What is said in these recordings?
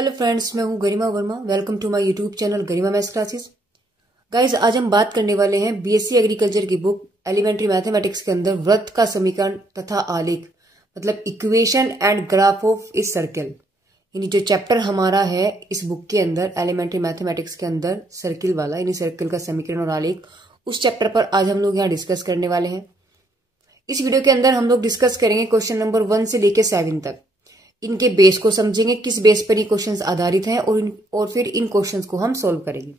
Hello friends, मैं हूं Garima Varma. Welcome to my YouTube channel Garima maths classes. Guys, आज हम बात करने वाले हैं बीएससी एग्रीकल्चर की बुक एलिमेंट्री मैथमेटिक्स के अंदर वृत्त का समीकरण तथा आलेख, मतलब इक्वेशन एंड ग्राफ ऑफ इस सर्किल। यानी जो चैप्टर हमारा है इस बुक के अंदर एलिमेंट्री मैथमेटिक्स के अंदर सर्किल वाला, यानी सर्किल का समीकरण और आलेख, उस चैप्टर पर आज हम लोग यहाँ डिस्कस करने वाले हैं। इस वीडियो के अंदर हम लोग डिस्कस करेंगे क्वेश्चन नंबर 1 से लेकर 7 तक। इनके बेस को समझेंगे, किस बेस पर ये क्वेश्चंस आधारित हैं और फिर इन क्वेश्चंस को हम सॉल्व करेंगे।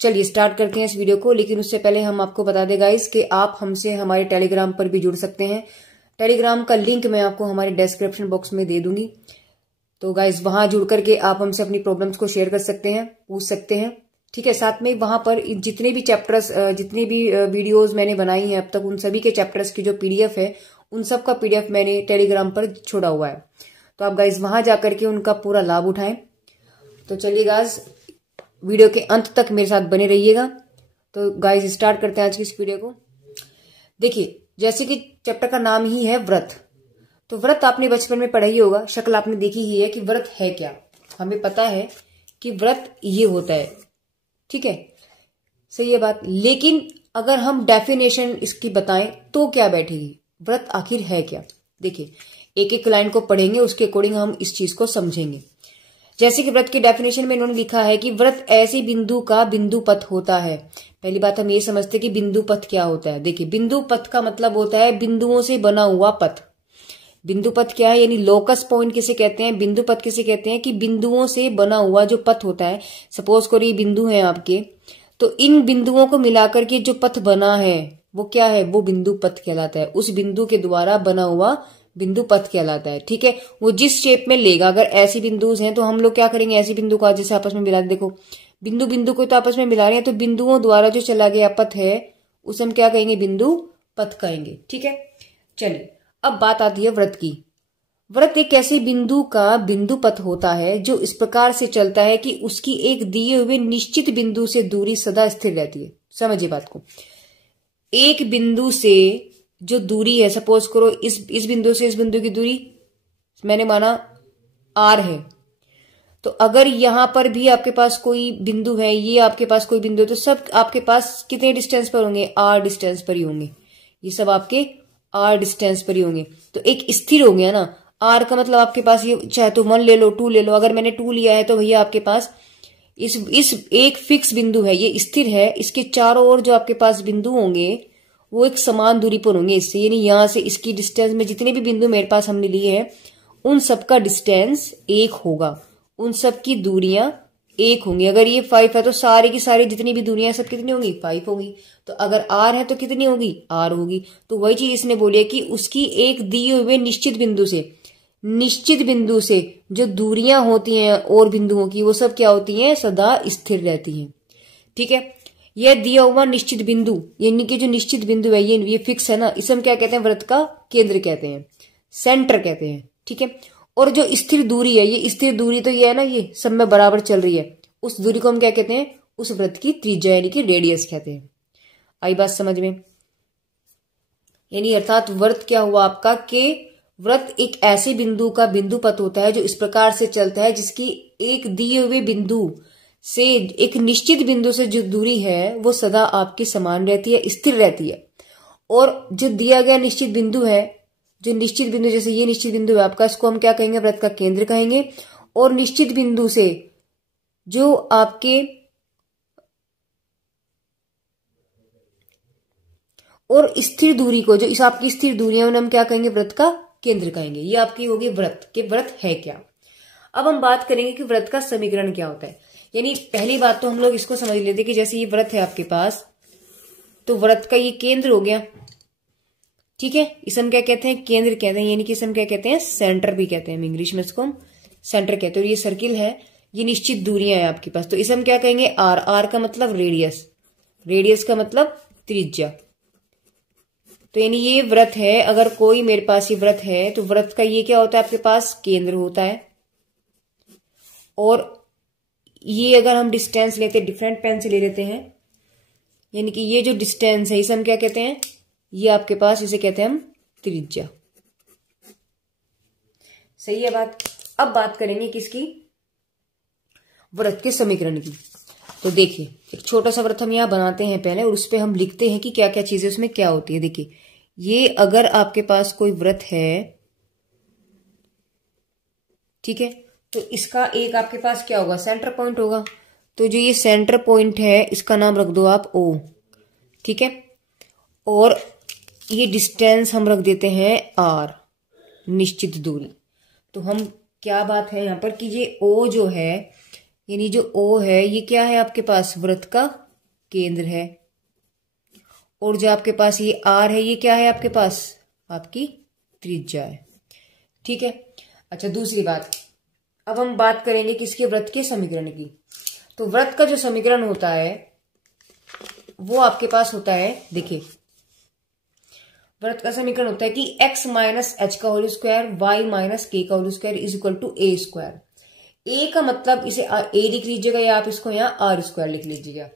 चलिए स्टार्ट करते हैं इस वीडियो को। लेकिन उससे पहले हम आपको बता दें गाइस कि आप हमसे हमारे टेलीग्राम पर भी जुड़ सकते हैं। टेलीग्राम का लिंक मैं आपको हमारे डिस्क्रिप्शन बॉक्स में दे दूंगी। तो गाइस, वहां जुड़ करके आप हमसे अपनी प्रॉब्लम्स को शेयर कर सकते हैं, पूछ सकते हैं, ठीक है। साथ में वहां पर जितने भी चैप्टर्स, जितनी भी वीडियोज मैंने बनाई हैं अब तक, उन सभी के चैप्टर्स की जो पीडीएफ है, उन सब का पीडीएफ मैंने टेलीग्राम पर छोड़ा हुआ है। तो आप गाइज वहां जाकर के उनका पूरा लाभ उठाएं। तो चलिए गाइज, वीडियो के अंत तक मेरे साथ बने रहिएगा। तो गाइज स्टार्ट करते हैं आज की इस वीडियो को। देखिए, जैसे कि चैप्टर का नाम ही है व्रत, तो व्रत आपने बचपन में पढ़ा ही होगा, शक्ल आपने देखी ही है कि व्रत है क्या। हमें पता है कि व्रत ये होता है, ठीक है, सही है बात। लेकिन अगर हम डेफिनेशन इसकी बताएं तो क्या बैठेगी, व्रत आखिर है क्या। देखिए, एक एक लाइन को पढ़ेंगे, उसके अकॉर्डिंग हम इस चीज को समझेंगे। जैसे कि व्रत की डेफिनेशन में इन्होंने लिखा है कि व्रत ऐसे बिंदु का बिंदु पथ होता है। पहली बात हम ये समझते कि बिंदु पथ क्या होता है। देखिए, बिंदु पथ का मतलब होता है बिंदुओं से बना हुआ पथ। बिंदु पथ क्या है, यानी लोकस पॉइंट किसे कहते हैं, बिंदु पथ किसे कहते हैं कि बिंदुओं से बना हुआ जो पथ होता है। सपोज करो ये बिंदु है आपके, तो इन बिंदुओं को मिलाकर के जो पथ बना है वो क्या है, वो बिंदु पथ कहलाता है। उस बिंदु के द्वारा बना हुआ बिंदु पथ कहलाता है, ठीक है। वो जिस शेप में लेगा, अगर ऐसी बिंदुज हैं तो हम लोग क्या करेंगे, ऐसी बिंदु को जैसे आपस में मिला, देखो बिंदु बिंदु को तो आपस में मिला रहे हैं, तो बिंदुओं द्वारा जो चला गया पथ है उसे हम क्या कहेंगे, बिंदु पथ कहेंगे, ठीक है। चलिए, अब बात आती है व्रत की। व्रत एक ऐसे बिंदु का बिंदु पथ होता है जो इस प्रकार से चलता है कि उसकी एक दिए हुए निश्चित बिंदु से दूरी सदा स्थिर रहती है। समझिए बात को। एक बिंदु से जो दूरी है, सपोज करो इस बिंदु से इस बिंदु की दूरी मैंने माना r है, तो अगर यहां पर भी आपके पास कोई बिंदु है, ये आपके पास कोई बिंदु है, तो सब आपके पास कितने डिस्टेंस पर होंगे, r डिस्टेंस पर ही होंगे। ये सब आपके r डिस्टेंस पर ही होंगे। तो एक स्थिर हो गया ना, r का मतलब आपके पास ये चाहे तो 1 ले लो, 2 ले लो। अगर मैंने 2 लिया है तो भैया आपके पास इस एक फिक्स बिंदु है, ये स्थिर है। इसके चारों ओर जो आपके पास बिंदु होंगे वो एक समान दूरी पर होंगे इससे, यानी यहां से इसकी डिस्टेंस में जितने भी बिंदु मेरे पास हमने लिए हैं उन सबका डिस्टेंस 1 होगा, उन सब की दूरियां 1 होंगी। अगर ये 5 है तो सारी की सारी जितनी भी दूरियां सब कितनी होंगी, 5 होंगी। तो अगर r है तो कितनी होगी, r होगी। तो वही चीज इसने बोली है कि उसकी एक दिए हुए निश्चित बिंदु से जो दूरियां होती हैं और बिंदुओं की, वो सब क्या होती हैं, सदा स्थिर रहती हैं, ठीक है। यह दिया हुआ निश्चित बिंदु, यानी कि जो निश्चित बिंदु है ये फिक्स है ना, इसे हम क्या कहते हैं, व्रत का केंद्र कहते हैं, सेंटर कहते हैं, ठीक है। और जो स्थिर दूरी है, ये स्थिर दूरी तो ये है ना, ये सब में बराबर चल रही है, उस दूरी को हम क्या कहते हैं, उस व्रत की त्रिज्या यानी कि रेडियस कहते हैं। आई बात समझ में। यानी अर्थात व्रत क्या हुआ आपका, कि व्रत एक ऐसे बिंदु का बिंदु पथ होता है जो इस प्रकार से चलता है जिसकी एक दिए हुए बिंदु से, एक निश्चित बिंदु से जो दूरी है वो सदा आपकी समान रहती है, स्थिर रहती है। और जो दिया गया निश्चित बिंदु है, जो निश्चित बिंदु, जैसे ये निश्चित बिंदु है आपका, इसको हम क्या कहेंगे, व्रत का केंद्र कहेंगे। और निश्चित बिंदु से जो आपके और स्थिर दूरी को, जो इस आपकी स्थिर दूरी है, उन्हें हम क्या कहेंगे, व्रत का केंद्र कहेंगे। ये आपकी होगी व्रत, कि व्रत है क्या। अब हम बात करेंगे कि व्रत का समीकरण क्या होता है। यानी पहली बात तो हम लोग इसको समझ लेते कि जैसे ये व्रत है आपके पास, तो व्रत का ये केंद्र हो गया, ठीक है। इसे हम क्या कहते हैं, केंद्र कहते हैं, यानी कि इसे हम क्या कहते हैं, सेंटर भी कहते हैं, इंग्लिश में इसको हम सेंटर कहते हैं। और ये सर्किल है, ये निश्चित दूरियां हैं आपके पास, तो इसे हम क्या कहेंगे, r का मतलब रेडियस, रेडियस का मतलब त्रिज्या। तो यानी ये व्रत है, अगर कोई मेरे पास ये व्रत है तो व्रत का ये क्या होता है, आपके पास केंद्र होता है। और ये अगर हम डिस्टेंस लेते, डिफरेंट पेन से ले लेते हैं, यानी कि ये जो डिस्टेंस है इसे हम क्या कहते हैं, ये आपके पास इसे कहते हैं हम त्रिज्या। सही है बात। अब बात करेंगे किसकी, वृत्त के समीकरण की। तो देखिए एक छोटा सा वृत्त हम यहाँ बनाते हैं पहले, और उस पर हम लिखते हैं कि क्या क्या चीजें उसमें क्या होती है। देखिए ये अगर आपके पास कोई वृत्त है, ठीक है, तो इसका एक आपके पास क्या होगा, सेंटर पॉइंट होगा। तो जो ये सेंटर पॉइंट है इसका नाम रख दो आप ओ, ठीक है, और ये डिस्टेंस हम रख देते हैं आर, निश्चित दूरी। तो हम क्या बात है यहाँ पर कि ये ओ जो है, यानी जो ओ है ये क्या है आपके पास, वृत्त का केंद्र है, और जो आपके पास ये आर है ये क्या है आपके पास, आपकी त्रिज्या है, ठीक है। अच्छा दूसरी बात, अब हम बात करेंगे किसके, वृत्त के समीकरण की। तो वृत्त का जो समीकरण होता है वो आपके पास होता है, देखिए वृत्त का समीकरण होता है कि x माइनस एच का होल स्क्वायर y माइनस के का whole square is equal to A square. A का मतलब इसे ए लिख लीजिएगा या आप इसको यहाँ आर स्क्वायर लिख लीजिएगा,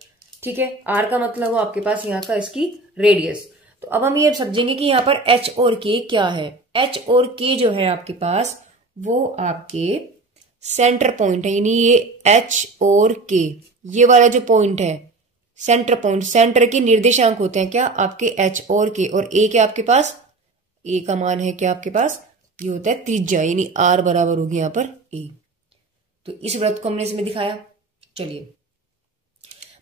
ठीक है। आर का मतलब हो आपके पास यहाँ का इसकी रेडियस। तो अब हम ये समझेंगे कि यहाँ पर एच और के क्या है। एच और के जो है आपके पास वो आपके सेंटर पॉइंट है, यानी ये एच और के ये वाला जो पॉइंट है सेंटर पॉइंट, सेंटर के निर्देशांक होते हैं क्या आपके एच और के, और ए के आपके पास, ए का मान है क्या आपके पास, ये होता है त्रिज्या, यानी आर बराबर होगी यहाँ पर ए। तो इस वृत्त को हमने इसमें दिखाया। चलिए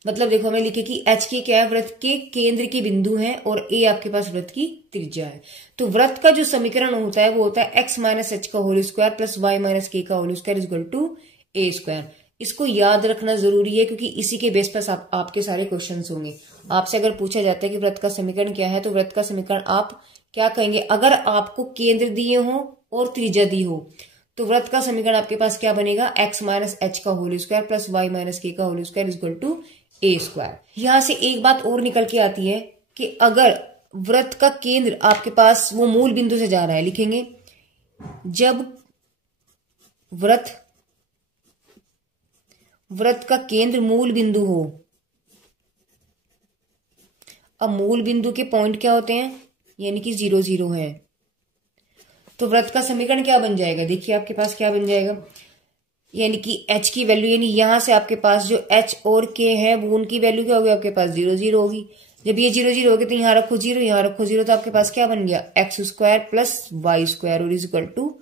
मतलब देखो हमें लिखे कि एच के क्या है, वृत्त के केंद्र के बिंदु है, और ए आपके पास वृत्त की त्रिज्या है। तो वृत्त का जो समीकरण होता है वो होता है एक्स माइनस एच का whole square plus y minus के का whole square is equal to A square. इसको याद रखना जरूरी है क्योंकि इसी के बेस पर आपके सारे क्वेश्चन होंगे। आपसे अगर पूछा जाता है कि वृत्त का समीकरण क्या है, तो वृत्त का समीकरण आप क्या कहेंगे, अगर आपको केंद्र दिए हो और त्रिज्या दी हो तो वृत्त का समीकरण आपके पास क्या बनेगा, एक्स माइनस एच का whole square plus y minus के का whole square is equal to A square. यहां से एक बात और निकल के आती है कि अगर वृत्त का केंद्र आपके पास वो मूल बिंदु से जा रहा है, लिखेंगे जब वृत्त का केंद्र मूल बिंदु हो। अब मूल बिंदु के पॉइंट क्या होते हैं, यानी कि 0 0 है। तो वृत्त का समीकरण क्या बन जाएगा, देखिए आपके पास क्या बन जाएगा, यानी कि h की वैल्यू, यानी यहां से आपके पास जो h और k है वो उनकी वैल्यू क्या होगी आपके पास 0 0 होगी। जब ये 0 0 होगी तो यहाँ रखो 0, यहाँ रखो 0, तो आपके पास क्या बन गया, X square plus Y square और is equal to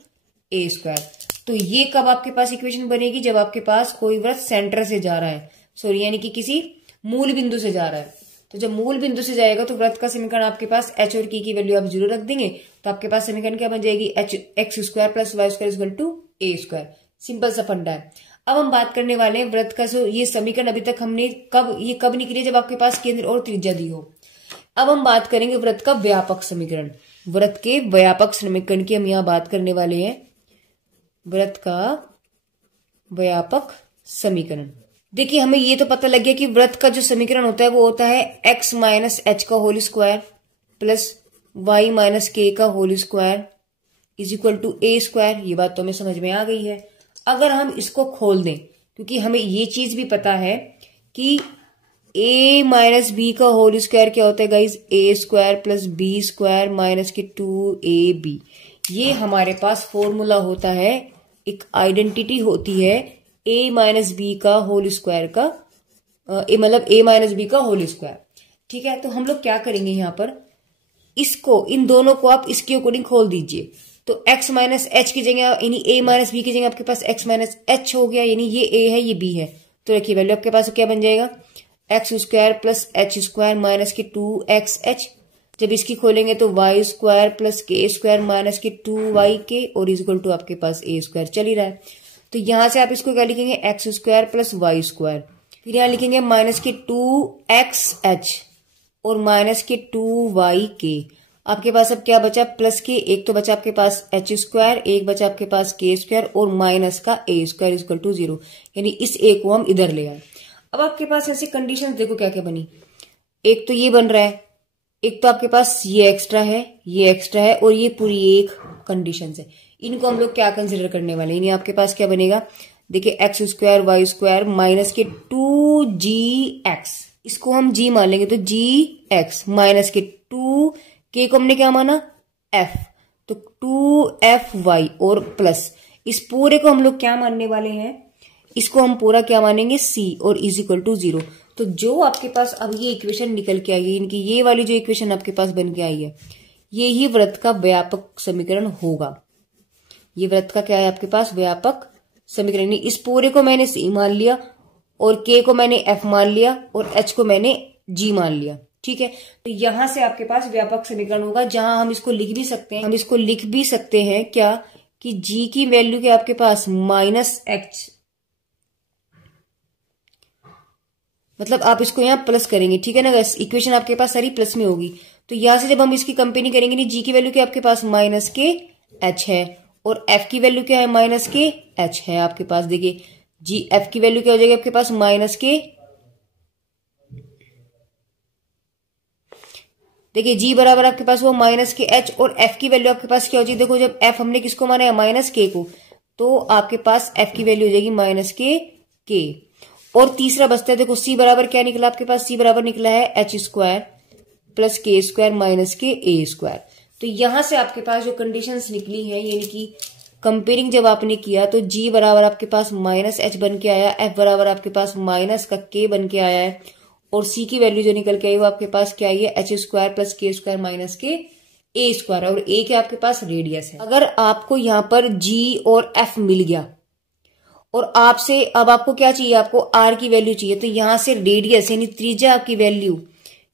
A square. तो ये कब आपके पास इक्वेशन बनेगी, जब आपके पास कोई वृत्त सेंटर से जा रहा है, सॉरी यानी कि किसी मूल बिंदु से जा रहा है। तो जब मूल बिंदु से जाएगा तो वृत्त का समीकरण आपके पास h और k की वैल्यू आप 0 रख देंगे, तो आपके पास समीकरण क्या बन जाएगी, x square plus Y square is equal to A square. Simple सा फंडा है। अब हम बात करने वाले हैं वृत्त का, ये समीकरण अभी तक हमने कब निकले, जब आपके पास केंद्र और त्रिज्या दी हो। अब हम बात करेंगे वृत्त का व्यापक समीकरण। वृत्त के व्यापक समीकरण की हम यहाँ बात करने वाले हैं, वृत्त का व्यापक समीकरण। देखिए हमें ये तो पता लग गया कि वृत्त का जो समीकरण होता है वो होता है एक्स माइनस एच का whole square plus y minus के का whole square is equal to A square. ये बात तो हमें समझ में आ गई है। अगर हम इसको खोल दें, क्योंकि हमें ये चीज भी पता है कि a माइनस बी का होल स्क्वायर क्या होता है guys, A square plus B square minus के 2ab। ये हमारे पास फॉर्मूला होता है, एक आइडेंटिटी होती है a माइनस बी का होल स्क्वायर का, मतलब a माइनस बी का होल स्क्वायर, ठीक है। तो हम लोग क्या करेंगे यहाँ पर, इसको, इन दोनों को आप इसके अकॉर्डिंग खोल दीजिए। तो x माइनस एच की जगह, यानी a माइनस बी की जगह आपके पास x माइनस एच हो गया, यानी ये a है ये b है। तो रखिए वैल्यू आपके पास क्या बन जाएगा, x square plus H square minus के 2xh। जब इसकी खोलेंगे तो y स्क्वायर प्लस के स्क्वायर माइनस के 2yk और इज इक्वल टू आपके पास a स्क्वायर चल ही रहा है। तो यहां से आप इसको क्या लिखेंगे, x square plus Y square, फिर यहाँ लिखेंगे माइनस के 2xh और माइनस के 2yk। आपके पास अब क्या बचा, प्लस के, एक तो बचा आपके पास एच स्क्वायर, एक बचा आपके पास के स्क्वायर और माइनस का ए स्क्वायर इक्वल टू 0, यानी इस ए को हम इधर ले आए। अब आपके पास ऐसी कंडीशन देखो क्या क्या बनी, एक तो ये बन रहा है, एक तो आपके पास ये एक्स्ट्रा है, ये एक्स्ट्रा है, और ये पूरी एक कंडीशन है। इनको हम लोग क्या कंसिडर करने वाले हैं, यानी आपके पास क्या बनेगा, देखिए x square y square minus के 2gx, इसको हम g मान लेंगे तो gx माइनस के 2k को हमने क्या माना f, तो 2fy और प्लस इस पूरे को हम लोग क्या मानने वाले हैं, इसको हम पूरा क्या मानेंगे सी और इज इक्वल टू 0। तो जो आपके पास अब ये इक्वेशन निकल के आई है, इनकी ये वाली जो इक्वेशन आपके पास बन के आई है, ये ही वृत्त का व्यापक समीकरण होगा। ये वृत्त का क्या है आपके पास व्यापक समीकरण। इस पूरे को मैंने सी मान लिया और के को मैंने एफ मान लिया और एच को मैंने जी मान लिया। ठीक है, तो यहां से आपके पास व्यापक समीकरण होगा, जहां हम इसको लिख भी सकते हैं, हम इसको लिख भी सकते हैं क्या कि जी की वैल्यू के आपके पास माइनस एच, मतलब आप इसको यहां प्लस करेंगे। ठीक है ना, इक्वेशन आपके पास सारी प्लस में होगी। तो यहां से जब हम इसकी कंपेयरिंग करेंगे, नहीं जी की वैल्यू के आपके पास माइनस के एच है और एफ की वैल्यू क्या है माइनस के एच है आपके पास। देखिए जी एफ की वैल्यू क्या हो जाएगी आपके पास माइनस के, देखिए जी बराबर आपके पास वो माइनस के एच और एफ की वैल्यू आपके पास क्या हो जाएगी। देखो जब एफ हमने किसको माना है माइनस के को, तो आपके पास एफ की वैल्यू हो जाएगी माइनस के। और तीसरा बचता है, देखो सी बराबर क्या निकला आपके पास, सी बराबर निकला है एच स्क्वायर प्लस के स्क्वायर माइनस के ए स्क्वायर। तो यहां से आपके पास जो कंडीशंस निकली है, यानी कि कंपेयरिंग जब आपने किया तो जी बराबर आपके पास माइनस एच बन के आया, एफ बराबर आपके पास माइनस का के बन के आया है और सी की वैल्यू जो निकल के आई वो आपके पास क्या आई है एच स्क्वायर प्लस के स्क्वायर माइनस के ए स्क्वायर, और ए के आपके पास रेडियस है। अगर आपको यहां पर जी और एफ मिल गया और आपसे अब आपको क्या चाहिए, आपको आर की वैल्यू चाहिए, तो यहां से रेडियस यानी त्रिज्या आपकी वैल्यू,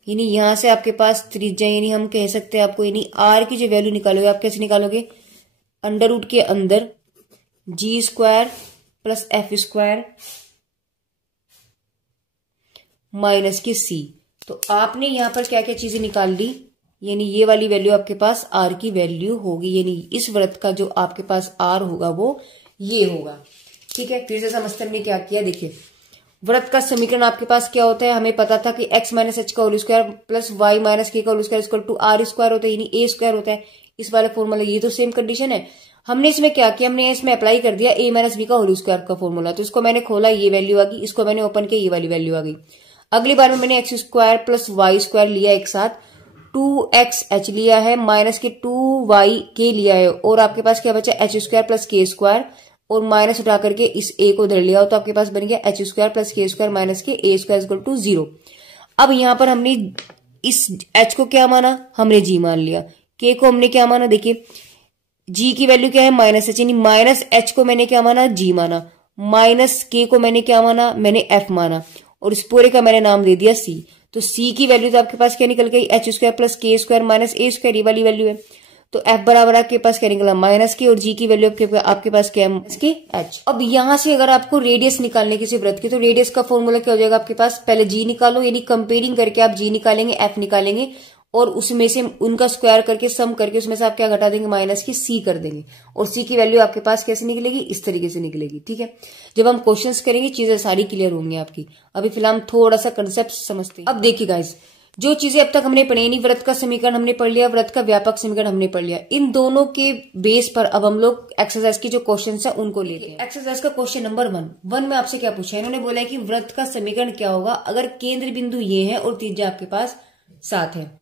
यानी यहां से आपके पास त्रिज्या यानी हम कह सकते हैं आपको, यानी आर की जो वैल्यू निकालोगे आप कैसे निकालोगे, अंडर रूट के अंदर G square plus F square minus के सी। तो आपने यहां पर क्या क्या चीजें निकाल ली, यानी ये वाली वैल्यू आपके पास आर की वैल्यू होगी, यानी इस वृत्त का जो आपके पास आर होगा वो ये होगा। ठीक है, फिर से समझते हमने क्या किया। देखिए वृत्त का समीकरण आपके पास क्या होता है, हमें पता था कि x माइनस एच का whole square plus y minus के का whole square equal to r square होता है, यानी ए स्क्वायर होता है। इस वाले फॉर्मूला ये तो सेम कंडीशन है। हमने इसमें क्या किया, हमने इसमें अप्लाई कर दिया a माइनस बी का होल स्क्वायर का फॉर्मूला। तो इसको मैंने खोला, ये वैल्यू आ गई, इसको मैंने ओपन किया, ये वाली वैल्यू आ गई। अगली बार में मैंने x square plus Y square लिया एक साथ, 2x लिया है माइनस के 2y के लिया है और आपके पास क्या बचा एच स्क्वायर प्लस के स्क्वायर और माइनस उठा करके इस a को धर लिया हो, तो आपके पास बन गया एच स्क्वायर प्लस के स्क्वायर माइनस के ए स्क्वायर इक्वल टू 0। अब यहां पर हमने इस h को क्या माना, हमने g मान लिया, k को हमने क्या माना, देखिए g की वैल्यू क्या है माइनस एच, यानी माइनस h को मैंने क्या माना g माना, माइनस k को मैंने क्या माना मैंने f माना और इस पूरे का मैंने नाम दे दिया c। तो c की वैल्यू तो आपके पास क्या निकल गई एच स्क्वायर प्लस के स्क्वायर माइनस ए स्क्वायर, ये वाली वैल्यू है। तो f बराबर आपके पास क्या निकला माइनस के और g की वैल्यू आपके पास क्या है के h। अब यहां से अगर आपको रेडियस निकालने किसी वृत्त की, तो रेडियस का फॉर्मूला क्या हो जाएगा आपके पास, पहले g निकालो, यानी कंपेयरिंग करके आप g निकालेंगे f निकालेंगे और उसमें से उनका स्क्वायर करके सम करके उसमें से आप क्या घटा देंगे माइनस की c कर देंगे और c की वैल्यू आपके पास कैसे निकलेगी, इस तरीके से निकलेगी। ठीक है, जब हम क्वेश्चंस करेंगे चीजें सारी क्लियर होंगी आपकी। अभी फिलहाल हम थोड़ा सा कंसेप्ट समझते हैं। अब देखिए गाइस, जो चीजें अब तक हमने पढ़ी, यानी व्रत का समीकरण हमने पढ़ लिया, व्रत का व्यापक समीकरण हमने पढ़ लिया, इन दोनों के बेस पर अब हम लोग एक्सरसाइज की जो क्वेश्चन है उनको लेते हैं। एक्सरसाइज का क्वेश्चन नंबर 1 में आपसे क्या पूछा है, इन्होंने बोला है कि व्रत का समीकरण क्या होगा अगर केंद्र बिंदु ये है और त्रिज्या आपके पास 7 है।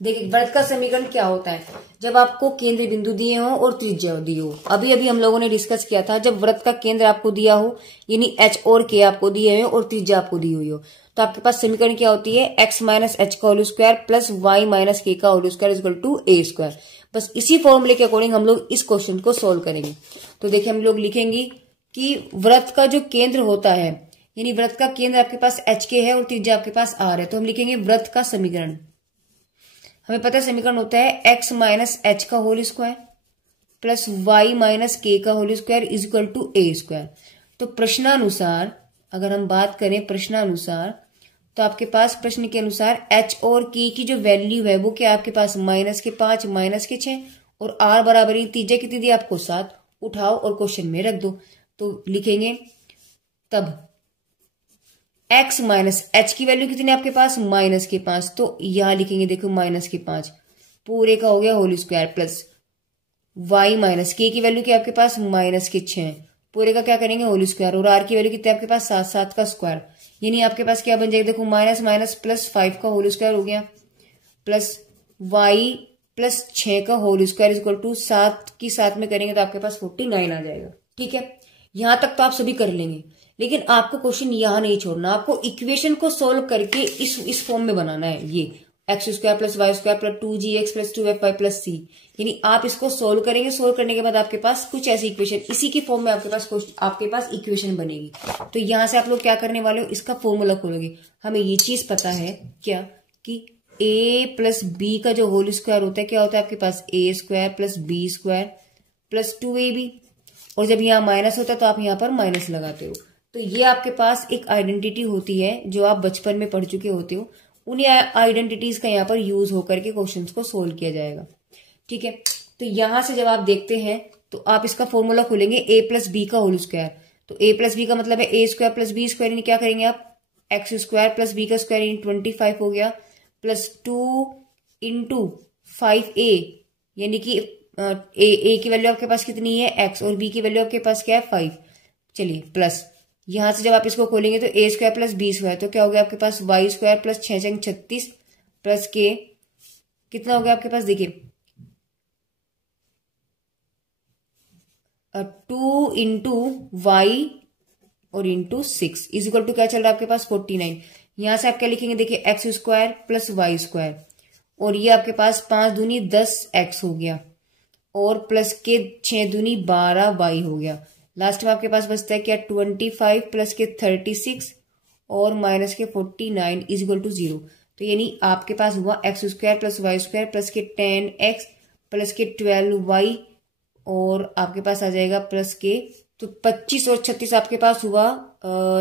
देखिए व्रत का समीकरण क्या होता है, जब आपको केंद्र बिंदु दिए हो और त्रिज्या दी हो। अभी अभी हम लोगों ने डिस्कस किया था, जब व्रत का केंद्र आपको दिया हो यानी h और k आपको दिए हो और त्रिज्या आपको दी हुई हो, तो आपके पास समीकरण क्या होती है x माइनस एच का whole square plus y minus के का whole square equal to A square. बस इसी फॉर्मूले के अकॉर्डिंग हम लोग इस क्वेश्चन को सोल्व करेंगे। तो देखिए हम लोग लिखेंगे कि व्रत का जो केंद्र होता है, यानी व्रत का केंद्र आपके पास एच के है और त्रिज्या आपके पास आर है, तो हम लिखेंगे व्रत का समीकरण। हमें पता है समीकरण होता है x माइनस एच का whole square plus y minus के का whole square is equal to A square. तो प्रश्नानुसार अगर हम बात करें प्रश्नानुसार, तो आपके पास प्रश्न के अनुसार h और k की जो वैल्यू है वो क्या आपके पास माइनस के 5 माइनस के 6 और r बराबर ही त्रिज्या कितनी दी आपको 7, उठाओ और क्वेश्चन में रख दो। तो लिखेंगे तब x माइनस एच की वैल्यू कितनी है आपके पास माइनस के 5, तो यहां लिखेंगे देखो माइनस के 5 पूरे का हो गया whole square plus y minus k की वैल्यू क्या आपके पास माइनस के 6 पूरे का क्या करेंगे होल स्क्वायर और r की वैल्यू कितनी आपके पास 7 7 का स्क्वायर, यानी आपके पास क्या बन जाएगा देखो माइनस माइनस प्लस 5 का होल स्क्वायर हो गया प्लस y प्लस 6 का होल स्क्वायर इक्वल टू 7 की 7 में करेंगे तो आपके पास 49 आ जाएगा। ठीक है, यहां तक तो आप सभी कर लेंगे, लेकिन आपको क्वेश्चन यहां नहीं छोड़ना, आपको इक्वेशन को सोल्व करके इस फॉर्म में बनाना है। ये x square plus Y square plus 2gx plus 2fy plus c, यानी आप इसको सोल्व करेंगे। सोल्व करने के बाद आपके पास कुछ ऐसी इक्वेशन, इसी की फॉर्म में आपके पास इक्वेशन बनेगी। तो यहां से आप लोग क्या करने वाले हो, इसका फॉर्मूला खोलोगे। हमें ये चीज पता है क्या, कि a प्लस बी का जो होल स्क्वायर होता है क्या होता है आपके पास, a square plus B square plus 2ab, और जब यहाँ माइनस होता है तो आप यहाँ पर माइनस लगाते हो। तो ये आपके पास एक आइडेंटिटी होती है जो आप बचपन में पढ़ चुके होते हो, उन्हीं आइडेंटिटीज का यहाँ पर यूज होकर के क्वेश्चंस को सोल्व किया जाएगा। ठीक है, तो यहां से जब आप देखते हैं तो आप इसका फॉर्मूला खोलेंगे a प्लस बी का होल स्क्वायर। तो a प्लस बी का मतलब है a square plus B square, यानी क्या करेंगे आप, एक्स स्क्वायर प्लस बी का स्क्वायर यानी 25 हो गया, प्लस 2 इंटू 5a, यानी कि a की वैल्यू आपके पास कितनी है x, और b की वैल्यू आपके पास क्या है 5। चलिए प्लस यहां से जब आप इसको खोलेंगे तो a square plus B square, तो क्या हो गया आपके पास y स्क्वायर प्लस 6 36 प्लस के कितना हो गया आपके पास, देखिए 2 इंटू वाई और इंटू 6 इज इक्वल टू क्या चल रहा है आपके पास 49। यहां से आप क्या लिखेंगे, देखिए x square plus Y square, और ये आपके पास 5 दूनी 10x हो गया, और प्लस के 6 दूनी 12y हो गया। लास्ट में आपके पास बचता है क्या 25 प्लस के 36 और माइनस के 49 इज इक्वल टू 0। तो यानी आपके पास हुआ x square plus Y square plus के 10x प्लस के 12y, और आपके पास आ जाएगा प्लस के, तो 25 और 36 आपके पास हुआ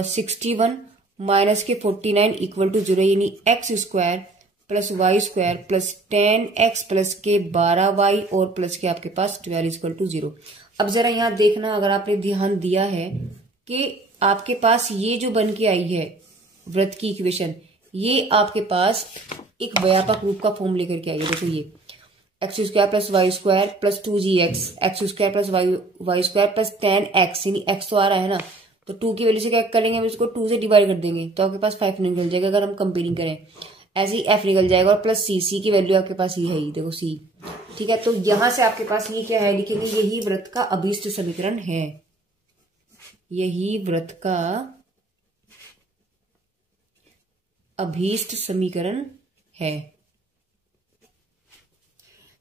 61 माइनस के 49 इक्वल टू 0, यानी x square plus Y square plus 10x plus के 12y और प्लस के आपके पास 12 इक्वल टू 0। अब जरा यहाँ देखना, अगर आपने ध्यान दिया है कि आपके पास ये जो बन के आई है वृत्त की इक्वेशन, ये आपके पास एक व्यापक रूप का फॉर्म लेकर के आई है। देखो ये x square plus Y square plus 2gx, x square plus Y square plus 10x, यानी x तो आ रहा है ना, तो 2 की वैल्यू से क्या करेंगे, हम इसको 2 से डिवाइड कर देंगे तो आपके पास 5 निकल जाएगा अगर हम कंपेयरिंग करें। ऐसे ही f निकल जाएगा, और प्लस c की वैल्यू आपके पास ये है ही, देखो c। ठीक है, तो यहां से आपके पास ये क्या है, लिखेंगे यही वृत्त का अभीष्ट समीकरण है, यही वृत्त का अभीष्ट समीकरण है।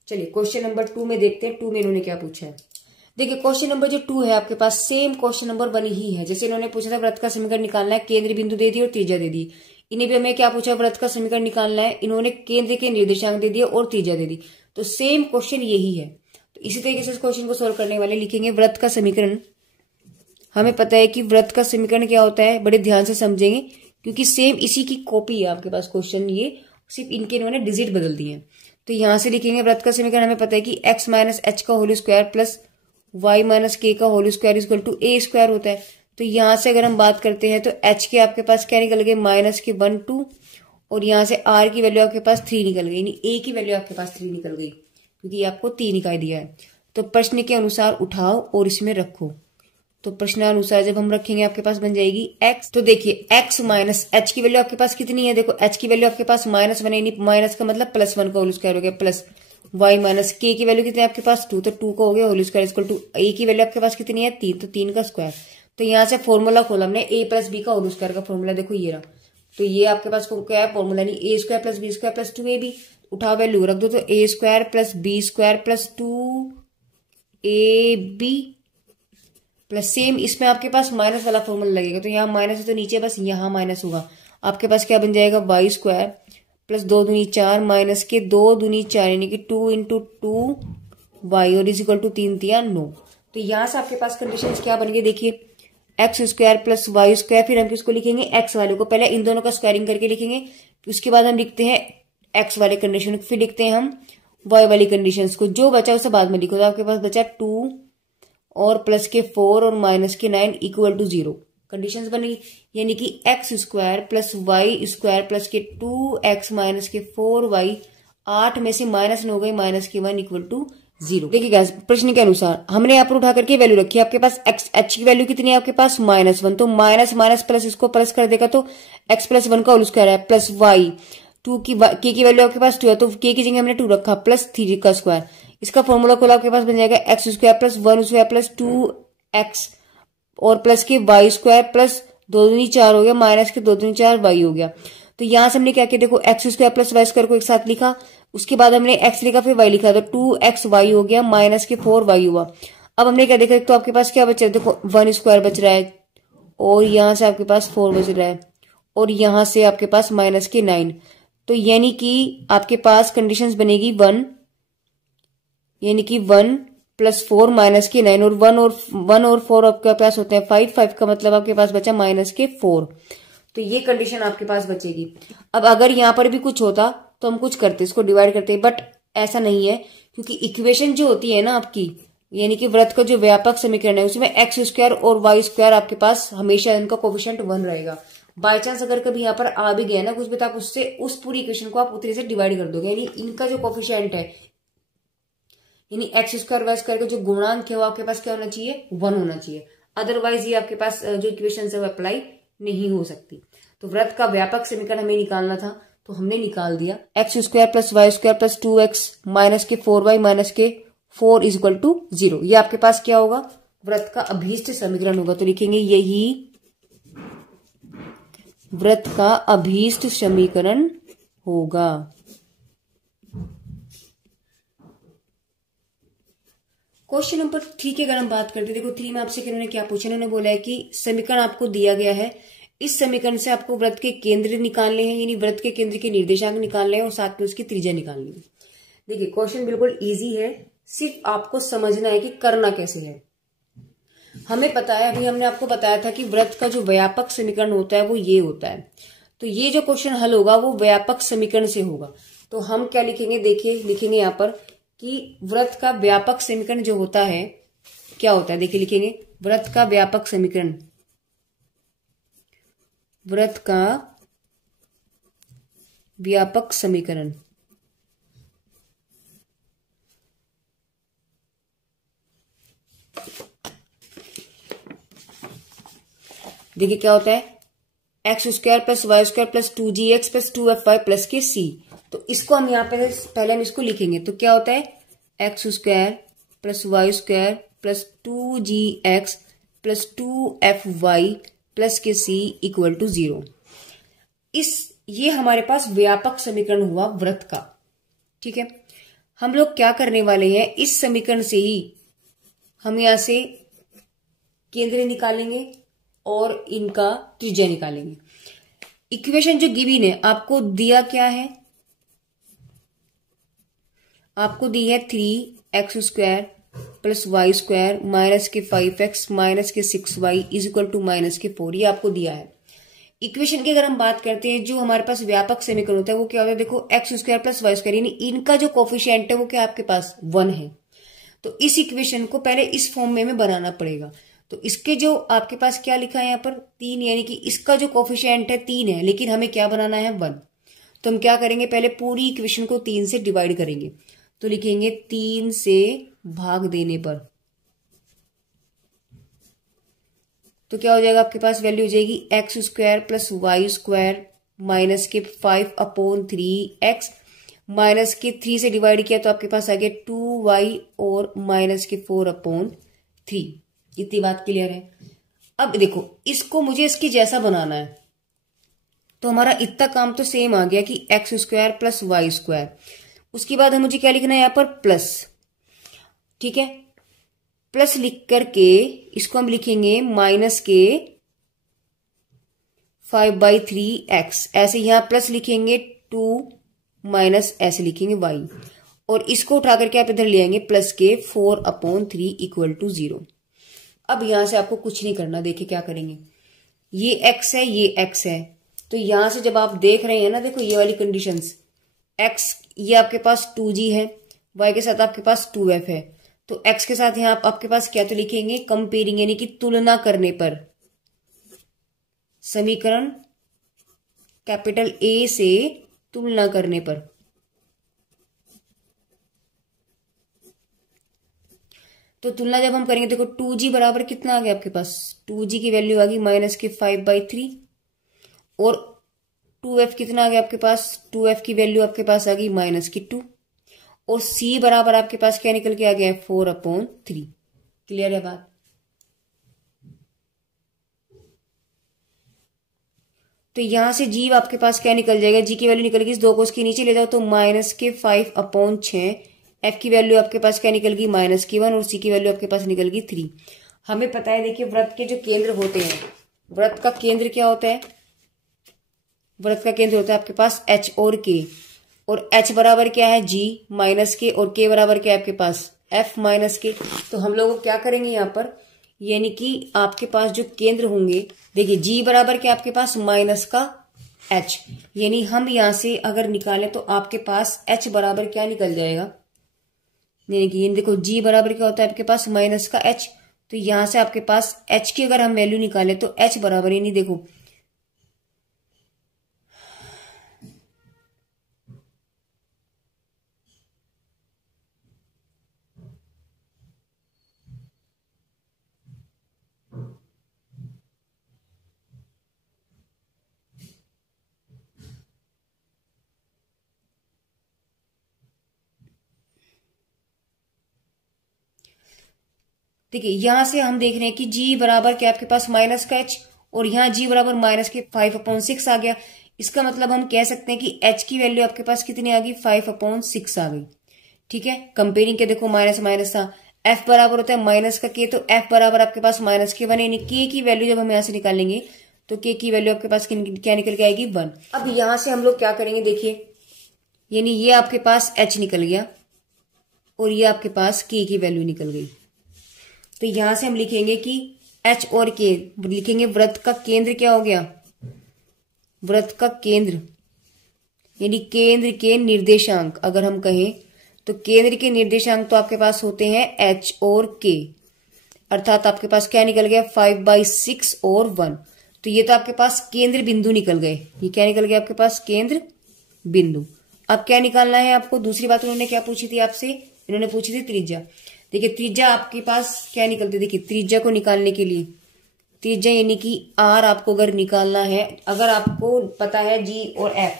चलिए क्वेश्चन नंबर 2 में देखते हैं, 2 में इन्होंने क्या पूछा है। देखिए क्वेश्चन नंबर जो 2 है आपके पास सेम क्वेश्चन नंबर 1 ही है। जैसे इन्होंने पूछा था वृत्त का समीकरण निकालना है, केंद्र बिंदु दे दी और त्रिज्या दे दी। इन्हें भी हमें क्या पूछा, वृत्त का समीकरण निकालना है, इन्होंने केंद्र के निर्देशांक दे दिए और त्रिज्या दे दी। तो सेम क्वेश्चन यही है। तो इसी तरीके से इस क्वेश्चन को सोल्व करने वाले लिखेंगे वृत्त का समीकरण। हमें पता है कि वृत्त का समीकरण क्या होता है, बड़े ध्यान से समझेंगे क्योंकि सेम इसी की कॉपी है आपके पास क्वेश्चन, ये सिर्फ इनके इन्होंने डिजिट बदल दिए हैं। तो यहां से लिखेंगे वृत्त का समीकरण, हमें पता है कि x माइनस एच का whole square plus y minus के का whole square equal to a square होता है। तो यहां से अगर हम बात करते हैं तो h के आपके पास क्या निकल गए, माइनस के 1 2, और यहां से r की वैल्यू आपके पास 3 निकल गई, यानी a की वैल्यू आपके पास 3 निकल गई क्योंकि ये आपको 3 इकाई दिया है। तो प्रश्न के अनुसार उठाओ और इसमें रखो। तो प्रश्नानुसार जब हम रखेंगे आपके पास बन जाएगी x। तो देखिए x माइनस h की वैल्यू आपके पास कितनी है, देखो h की वैल्यू आपके पास -1 यानी माइनस का मतलब +1 का होल स्क्वायर हो गया, प्लस y माइनस k की वैल्यू कितनी है आपके पास 2, तो 2 का हो गया whole square equal to a की वैल्यू आपके पास कितनी है 3, तो 3 का स्क्वायर। तो यहाँ से फॉर्मूला खोला हमने a प्लस बी का होल स्क्वायर का फॉर्मूला, देखो ये रहा। तो ये आपके पास क्या है फॉर्मूला, नहीं a square plus B square plus 2ab, उठाओ वैल्यू रख दो, तो a square plus B square plus 2ab plus same इसमें आपके पास माइनस वाला फॉर्मूला लगेगा। तो यहाँ माइनस है तो नीचे बस यहाँ माइनस होगा, आपके पास क्या बन जाएगा वाई स्क्वायर प्लस 2 दूनी 4 माइनस के 2 दूनी 4 यानी कि 2 इंटू 2 वाई और इज इक्वल टू 3 3 9। तो यहाँ से आपके पास कंडीशन क्या बन गई, देखिए x square plus Y square, फिर हम किसको लिखेंगे एक्स वाले को, पहले इन दोनों का स्क्वायरिंग करके लिखेंगे, उसके बाद हम लिखते हैं एक्स वाले कंडीशन, फिर लिखते हैं हम वाई वाली कंडीशन को, जो बचा उसे बाद में लिखो। तो आपके पास बचा 2 और प्लस के 4 और माइनस के 9 इक्वल टू 0 कंडीशंस बनेगी, यानी कि x square plus Y square plus के 2x माइनस के 4y, 8 में से माइनस 9 गई, माइनस के 1 इक्वल टू 0। देखिए प्रश्न के अनुसार हमने यहाँ पर उठा करके वैल्यू रखी है, आपके पास एक्स एच की वैल्यू कितनी है आपके पास -1, तो माइनस माइनस प्लस इसको प्लस कर देगा तो x प्लस 1 का होल स्क्वायर है, प्लस वाई 2 की k की वैल्यू आपके पास 2 है तो k की जगह हमने 2 रखा, प्लस 3 का स्क्वायर। इसका फॉर्मूला खोला आपके पास बन जाएगा x square plus 1 square plus 2x और प्लस के वाई स्क्वायर प्लस 2 दूनी 4 हो गया, माइनस के 2 दूनी 4 वाई हो गया। तो यहां से हमने क्या किया, देखो x square plus Y square को एक साथ लिखा, उसके बाद हमने एक्स लिखा फिर वाई लिखा, तो 2x वाई हो गया माइनस के 4 वाई हुआ। अब हमने क्या देखा, तो आपके पास क्या बच रहा है, देखो 1 स्क्वायर बच रहा है और यहां से आपके पास 4 बच रहा है और यहां से आपके पास माइनस के 9। तो यानी कि आपके पास कंडीशंस बनेगी 1, यानी कि 1 प्लस 4 माइनस के 9 और 1 और 4 आपके पास होते हैं 5 का मतलब आपके पास बचा माइनस के 4। तो ये कंडीशन आपके पास बचेगी। अब अगर यहां पर भी कुछ होता तो हम कुछ करते, इसको डिवाइड करते, बट ऐसा नहीं है क्योंकि इक्वेशन जो होती है ना आपकी, यानी कि वृत्त का जो व्यापक समीकरण है उसमें एक्स स्क्वायर और वाई स्क्वायर आपके पास हमेशा इनका कोफिशिएंट 1 रहेगा। बाय चांस अगर कभी यहाँ पर आ भी गया ना कुछ भी, तो आप उससे उस पूरी इक्वेशन को आप उतने से डिवाइड कर दोगे, यानी इनका जो कोफिशिएंट है यानी एक्स स्क्वायर वाई स्क्वायर का जो गुणांक है वो आपके पास क्या होना चाहिए, 1 होना चाहिए। अदरवाइज ये आपके पास जो इक्वेशन है वो अप्लाई नहीं हो सकती। तो वृत्त का व्यापक समीकरण हमें निकालना था तो हमने निकाल दिया, x square plus Y square plus 2x minus के 4y माइनस के 4 इज इक्वल टू 0। ये आपके पास क्या होगा, वृत्त का अभीष्ट समीकरण होगा। तो लिखेंगे यही वृत्त का अभीष्ट समीकरण होगा। क्वेश्चन नंबर 3 की अगर हम बात करते हैं, देखो 3 में आपसे इन्होंने क्या पूछा, इन्होंने बोला है कि समीकरण आपको दिया गया है, इस समीकरण से आपको वृत्त के केंद्र निकालने हैं, यानी वृत्त के केंद्र के निर्देशांक निकालने हैं और साथ में उसकी त्रिज्या निकालनी है। देखिए क्वेश्चन बिल्कुल इजी है, सिर्फ आपको समझना है कि करना कैसे है। हमें पता है, अभी हमने आपको बताया था कि वृत्त का जो व्यापक समीकरण होता है वो ये होता है। तो ये जो क्वेश्चन हल होगा वो व्यापक समीकरण से होगा। तो हम क्या लिखेंगे, देखिए लिखेंगे यहाँ पर कि वृत्त का व्यापक समीकरण जो होता है क्या होता है, देखिए लिखेंगे वृत्त का व्यापक समीकरण, वृत्त का व्यापक समीकरण देखिए क्या होता है, x square plus Y square plus 2gx plus 2fy plus के c। तो इसको हम यहाँ पे पहले हम इसको लिखेंगे, तो क्या होता है x square plus Y square plus 2gx plus 2fy plus के c इक्वल टू 0। ये हमारे पास व्यापक समीकरण हुआ वृत्त का। ठीक है, हम लोग क्या करने वाले हैं, इस समीकरण से ही हम यहां से केंद्र निकालेंगे और इनका त्रिज्या निकालेंगे। इक्वेशन जो गिवन है आपको दिया क्या है, आपको दी है 3x square plus Y square minus के 5x माइनस के 6y is equal to minus के 4, ये आपको दिया है। इक्वेशन की अगर हम बात करते हैं, जो हमारे पास व्यापक समीकरण होता है वो क्या होता है, देखो x square plus Y square, यानी इनका जो कोफिशिएंट है वो क्या आपके पास 1 है। तो इस इक्वेशन को पहले इस फॉर्म में हमें बनाना पड़ेगा। तो इसके जो आपके पास क्या लिखा है यहाँ पर 3, यानी कि इसका जो कोफिशिएंट है 3 है, लेकिन हमें क्या बनाना है 1। तो हम क्या करेंगे, पहले पूरी इक्वेशन को 3 से डिवाइड करेंगे। तो लिखेंगे 3 से भाग देने पर तो क्या हो जाएगा, आपके पास वैल्यू हो जाएगी x square plus Y square minus के 5/3x माइनस के 3 से डिवाइड किया तो आपके पास आ गया 2y और माइनस के 4/3। इतनी बात क्लियर है। अब देखो इसको मुझे इसके जैसा बनाना है, तो हमारा इतना काम तो सेम आ गया कि x square plus Y square, उसके बाद मुझे क्या लिखना है यहाँ पर प्लस। ठीक है, प्लस लिख करके इसको हम लिखेंगे माइनस के 5/3x, ऐसे यहां प्लस लिखेंगे 2 माइनस ऐसे लिखेंगे y, और इसको उठा करके आप इधर ले आएंगे प्लस के 4/3 इक्वल टू 0। अब यहां से आपको कुछ नहीं करना, देखिए क्या करेंगे, ये x है ये x है, तो यहां से जब आप देख रहे हैं ना, देखो ये वाली कंडीशंस, x ये आपके पास 2g है, y के साथ आपके पास 2f है, तो x के साथ यहां आपके पास क्या तो लिखेंगे कंपेयरिंग, यानी कि तुलना करने पर, समीकरण कैपिटल A से तुलना करने पर। तो तुलना जब हम करेंगे, देखो 2g बराबर कितना आ गया आपके पास, 2g की वैल्यू आ गई माइनस के 5/3, और 2f कितना आ गया आपके पास, 2f की वैल्यू आपके पास आ गई माइनस की 2, और c बराबर आपके पास क्या निकल के आ गया है 4/3। क्लियर है बात। तो यहां से जी आपके पास क्या निकल जाएगा, जी की वैल्यू निकल गई, इस 2 को उसके नीचे ले जाओ तो -5/6। एफ की वैल्यू आपके पास क्या निकल गई, -1, और सी की वैल्यू आपके पास निकल गई 3। हमें पता है देखिए वृत्त के जो केंद्र होते हैं, वृत्त का केंद्र क्या होता है, वृत्त का केंद्र होता है आपके पास H और K, और H बराबर क्या है G माइनस K, और K बराबर क्या है आपके पास F माइनस K। तो हम लोग क्या करेंगे यहाँ पर, यानी कि आपके पास जो केंद्र होंगे, देखिए G बराबर क्या आपके पास माइनस का H, यानी हम यहां से अगर निकालें तो आपके पास H बराबर क्या निकल जाएगा, यानी कि ये देखो G बराबर क्या होता है आपके पास माइनस का H। तो यहां से आपके पास H की अगर हम वैल्यू निकालें तो H बराबर, यानी देखो देखिए यहां से हम देख रहे हैं कि G बराबर क्या आपके पास माइनस का H, और यहाँ G बराबर माइनस के 5/6 आ गया। इसका मतलब हम कह सकते हैं कि H की वैल्यू आपके पास कितनी आ गई, 5/6 आ गई। ठीक है, कंपेयरिंग के देखो माइनस माइनस था। F बराबर होता है माइनस का K, तो F बराबर आपके पास -K1, यानी K की वैल्यू जब हम यहाँ से निकालेंगे तो K की वैल्यू आपके पास क्या निकल के आएगी, 1। अब यहां से हम लोग क्या करेंगे, देखिए यानी ये आपके पास H निकल गया और ये आपके पास K की वैल्यू निकल गई। तो यहां से हम लिखेंगे कि H और K लिखेंगे, वृत्त का केंद्र क्या हो गया, वृत्त का केंद्र यानी केंद्र के निर्देशांक अगर हम कहें तो केंद्र के निर्देशांक तो आपके पास होते हैं H और K, अर्थात आपके पास क्या निकल गया 5/6 और 1। तो ये तो आपके पास केंद्र बिंदु निकल गए, ये क्या निकल गया आपके पास केंद्र बिंदु। अब क्या निकालना है आपको, दूसरी बात उन्होंने क्या पूछी थी आपसे, इन्होंने पूछी थी त्रिज्या। देखिए त्रिज्या आपके पास क्या निकलती है, देखिए त्रिज्या को निकालने के लिए त्रिज्या यानी कि R आपको अगर निकालना है, अगर आपको पता है G और F,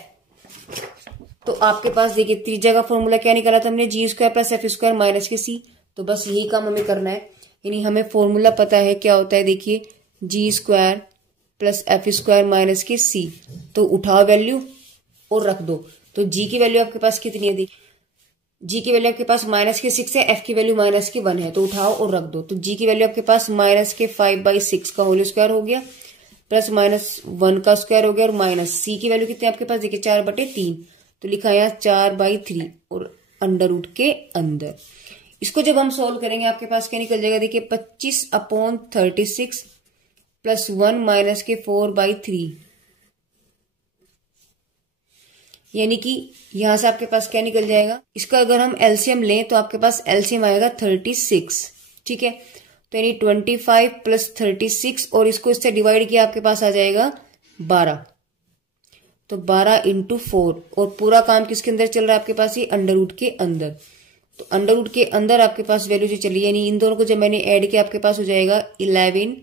तो आपके पास देखिए त्रिज्या का फॉर्मूला क्या निकाला था हमने, G² + F² माइनस के C। तो बस यही काम हमें करना है, यानी हमें फॉर्मूला पता है क्या होता है, देखिए G² + F² माइनस के C। तो उठाओ वैल्यू और रख दो, तो G की वैल्यू आपके पास कितनी है, देखिए G की वैल्यू आपके पास -6 है, F की वैल्यू -1 है, तो उठाओ और रख दो। तो G की वैल्यू आपके पास -5/6 का होल स्क्वायर हो गया, प्लस -1 का स्क्वायर हो गया, और माइनस C की वैल्यू कितनी आपके पास, देखिए 4/3, तो लिखा है यहाँ 4/3 और √ के अंदर। इसको जब हम सोल्व करेंगे आपके पास क्या निकल जाएगा, देखिए 25/36 + 1 - के 4/3, यानी कि यहां से आपके पास क्या निकल जाएगा, इसका अगर हम एलसीएम लें तो आपके पास एलसीएम आएगा 36। ठीक है, तो यानी 25 + 36 और इसको इससे डिवाइड किया आपके पास आ जाएगा 12, तो 12 × 4, और पूरा काम किसके अंदर चल रहा है आपके पास, ये √ के अंदर। तो √ के अंदर आपके पास वैल्यू जो चली, यानी इन दोनों को जब मैंने ऐड किया आपके पास हो जाएगा 11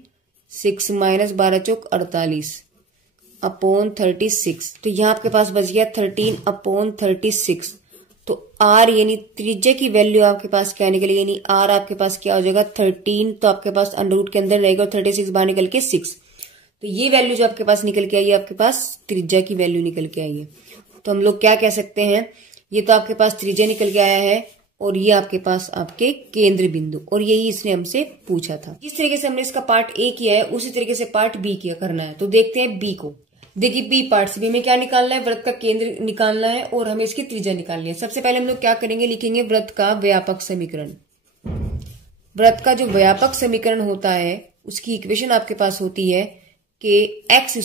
6 - 12 × 4 48/36। तो यहाँ आपके पास बच गया 13/36। तो R यानी त्रिज्या की वैल्यू आपके पास क्या निकलेगी, यानी R आपके पास क्या हो जाएगा 13, तो आपके पास √ के अंदर रहेगा, और 36 बाहर निकल के 6। तो ये वैल्यू जो आपके पास निकल के आई है, आपके पास त्रिज्या की वैल्यू निकल के आई है। तो हम लोग क्या कह सकते हैं, ये तो आपके पास त्रिज्या निकल के आया है, और ये आपके पास आपके केंद्र बिंदु, और यही इसने हमसे पूछा था। जिस तरीके से हमने इसका पार्ट A किया है उसी तरीके से पार्ट B किया करना है। तो देखते हैं B को। देखिए बी पार्ट से में क्या निकालना है, वृत्त का केंद्र निकालना है और हमें इसकी त्रिज्या निकालनी है। सबसे पहले हम लोग क्या करेंगे, लिखेंगे वृत्त का व्यापक समीकरण। वृत्त का जो व्यापक समीकरण होता है उसकी इक्वेशन आपके पास होती है कि x²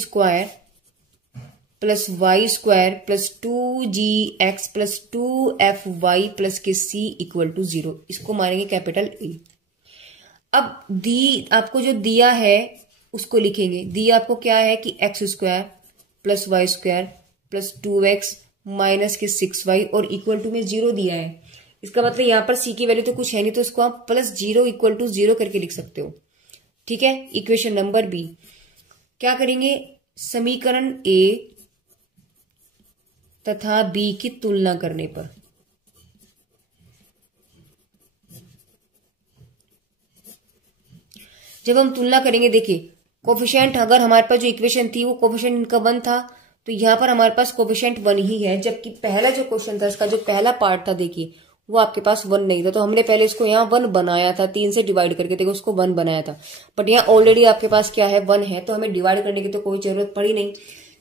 + y² + 2gx + 2fy + के c = 0। इसको मारेंगे कैपिटल A। अब आपको जो दिया है उसको लिखेंगे। दिया आपको क्या है कि x² + y² + 2x - के 6y और = में 0 दिया है। इसका मतलब यहाँ पर c की वैल्यू तो कुछ है नहीं, तो इसको आप +0 = 0 करके लिख सकते हो। ठीक है, इक्वेशन नंबर B। क्या करेंगे, समीकरण A तथा B की तुलना करने पर जब हम तुलना करेंगे, देखिए कोफिशिएंट अगर हमारे पास जो इक्वेशन थी वो कोफिशिएंट इनका 1 था, तो यहाँ पर हमारे पास कोफिशिएंट 1 ही है, जबकि पहला जो क्वेश्चन था इसका जो पहला पार्ट था देखिए वो आपके पास 1 नहीं था। तो हमने पहले इसको यहाँ 1 बनाया था, 3 से डिवाइड करके देखो उसको 1 बनाया था, बट यहाँ ऑलरेडी आपके पास क्या है 1 है, तो हमें डिवाइड करने की तो कोई जरूरत पड़ी नहीं।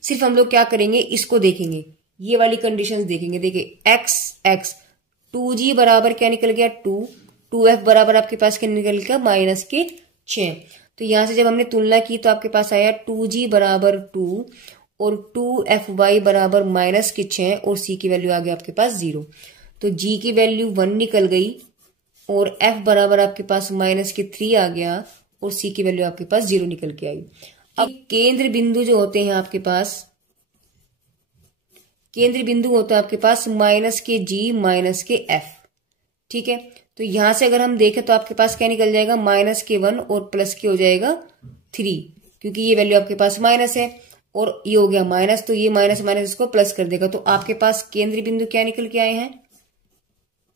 सिर्फ हम लोग क्या करेंगे, इसको देखेंगे, ये वाली कंडीशंस देखेंगे। देखिए x 2g बराबर क्या निकल गया 2, 2f बराबर आपके पास क्या निकल गया -6। तो यहां से जब हमने तुलना की तो आपके पास आया 2g बराबर 2 और 2fy बराबर -6 और c की वैल्यू आ गई आपके पास 0। तो g की वैल्यू 1 निकल गई और f बराबर आपके पास -3 आ गया और c की वैल्यू आपके पास 0 निकल के आई। अब केंद्र बिंदु जो होते हैं आपके पास, केंद्र बिंदु होता है आपके पास -g -f, ठीक है। तो यहां से अगर हम देखें तो आपके पास क्या निकल जाएगा -1 और प्लस के हो जाएगा 3, क्योंकि ये वैल्यू आपके पास माइनस है और ये हो गया माइनस, तो ये माइनस माइनस इसको प्लस कर देगा। तो आपके पास केंद्र बिंदु क्या निकल के आए हैं,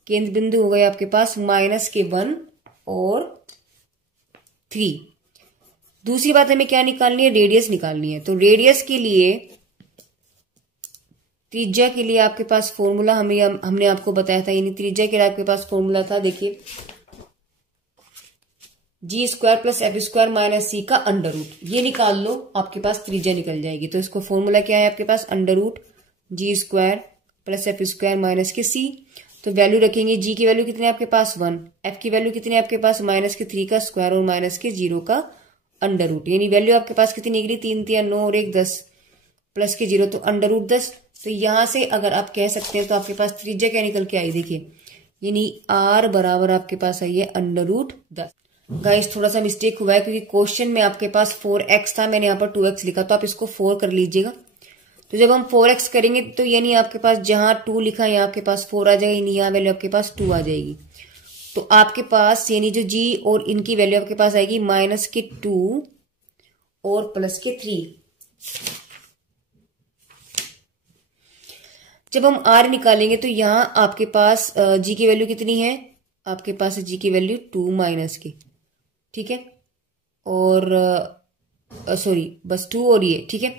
केंद्र बिंदु हो गए आपके पास -1 और 3। दूसरी बात हमें क्या निकालनी है, रेडियस निकालनी है। तो रेडियस के लिए, त्रिज्या के लिए आपके पास फॉर्मूला हमने आपको बताया था, यानी त्रिज्या के लिए आपके पास फॉर्मूला था, देखिए g² + f² - c का अंडर रूट, ये निकाल लो, आपके पास त्रिज्या निकल जाएगी। तो इसको फॉर्मूला क्या है आपके पास, √g² + f² - c। तो वैल्यू रखेंगे, g की वैल्यू कितनी है आपके पास 1, f की वैल्यू कितनी है आपके पास -3 का स्क्वायर और -0 का अंडर रूट, यानी वैल्यू आपके पास कितनी निकली 3 3 9 और 1 10 प्लस के 0, तो अंडर रूट 10। तो यहां से अगर आप कह सकते हैं तो आपके पास त्रिज्या क्या निकल के आई, देखिए यानी r बराबर आपके पास आई है √10। गाइस थोड़ा सा मिस्टेक हुआ है, क्योंकि क्वेश्चन में आपके पास 4x था, मैंने यहाँ पर 2x लिखा, तो आप इसको 4 कर लीजिएगा। तो जब हम 4x करेंगे तो यानी आपके पास जहां 2 लिखा है यहाँ आपके पास 4 आ जाएगा, यानी यहाँ वैल्यू आपके पास 2 आ जाएगी। तो आपके पास यानी जो g और इनकी वैल्यू आपके पास आएगी -2 और +3। जब हम r निकालेंगे तो यहाँ आपके पास g की वैल्यू कितनी है, आपके पास है g की वैल्यू 2 - के, ठीक है, और सॉरी बस 2 और ये, ठीक है।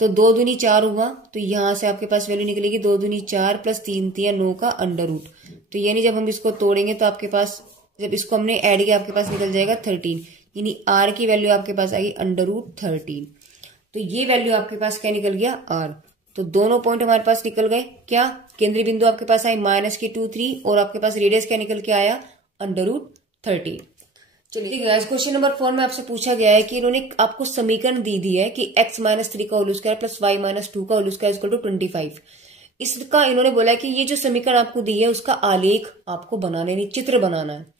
तो 2 दूनी 4 हुआ, तो यहां से आपके पास वैल्यू निकलेगी 2 दूनी 4 + 3 3 9 का अंडर रूट। तो यानी जब हम इसको तोड़ेंगे तो आपके पास, जब इसको हमने ऐड किया आपके पास निकल जाएगा 13, यानी r की वैल्यू आपके पास आएगी √13। तो ये वैल्यू आपके पास क्या निकल गया r। तो दोनों पॉइंट हमारे पास निकल गए, क्या केंद्रीय बिंदु आपके पास आए -2 3 और आपके पास रेडियस क्या निकल के आया √13। चलिए गाइस, क्वेश्चन नंबर 4 में आपसे पूछा गया है कि इन्होंने आपको समीकरण दी है कि x - 3 का होल स्क्वायर + y - 2 का होल स्क्वायर = 25। इसका इन्होंने बोला है कि ये जो समीकरण आपको दी है उसका आलेख आपको बनाना है, चित्र बनाना है।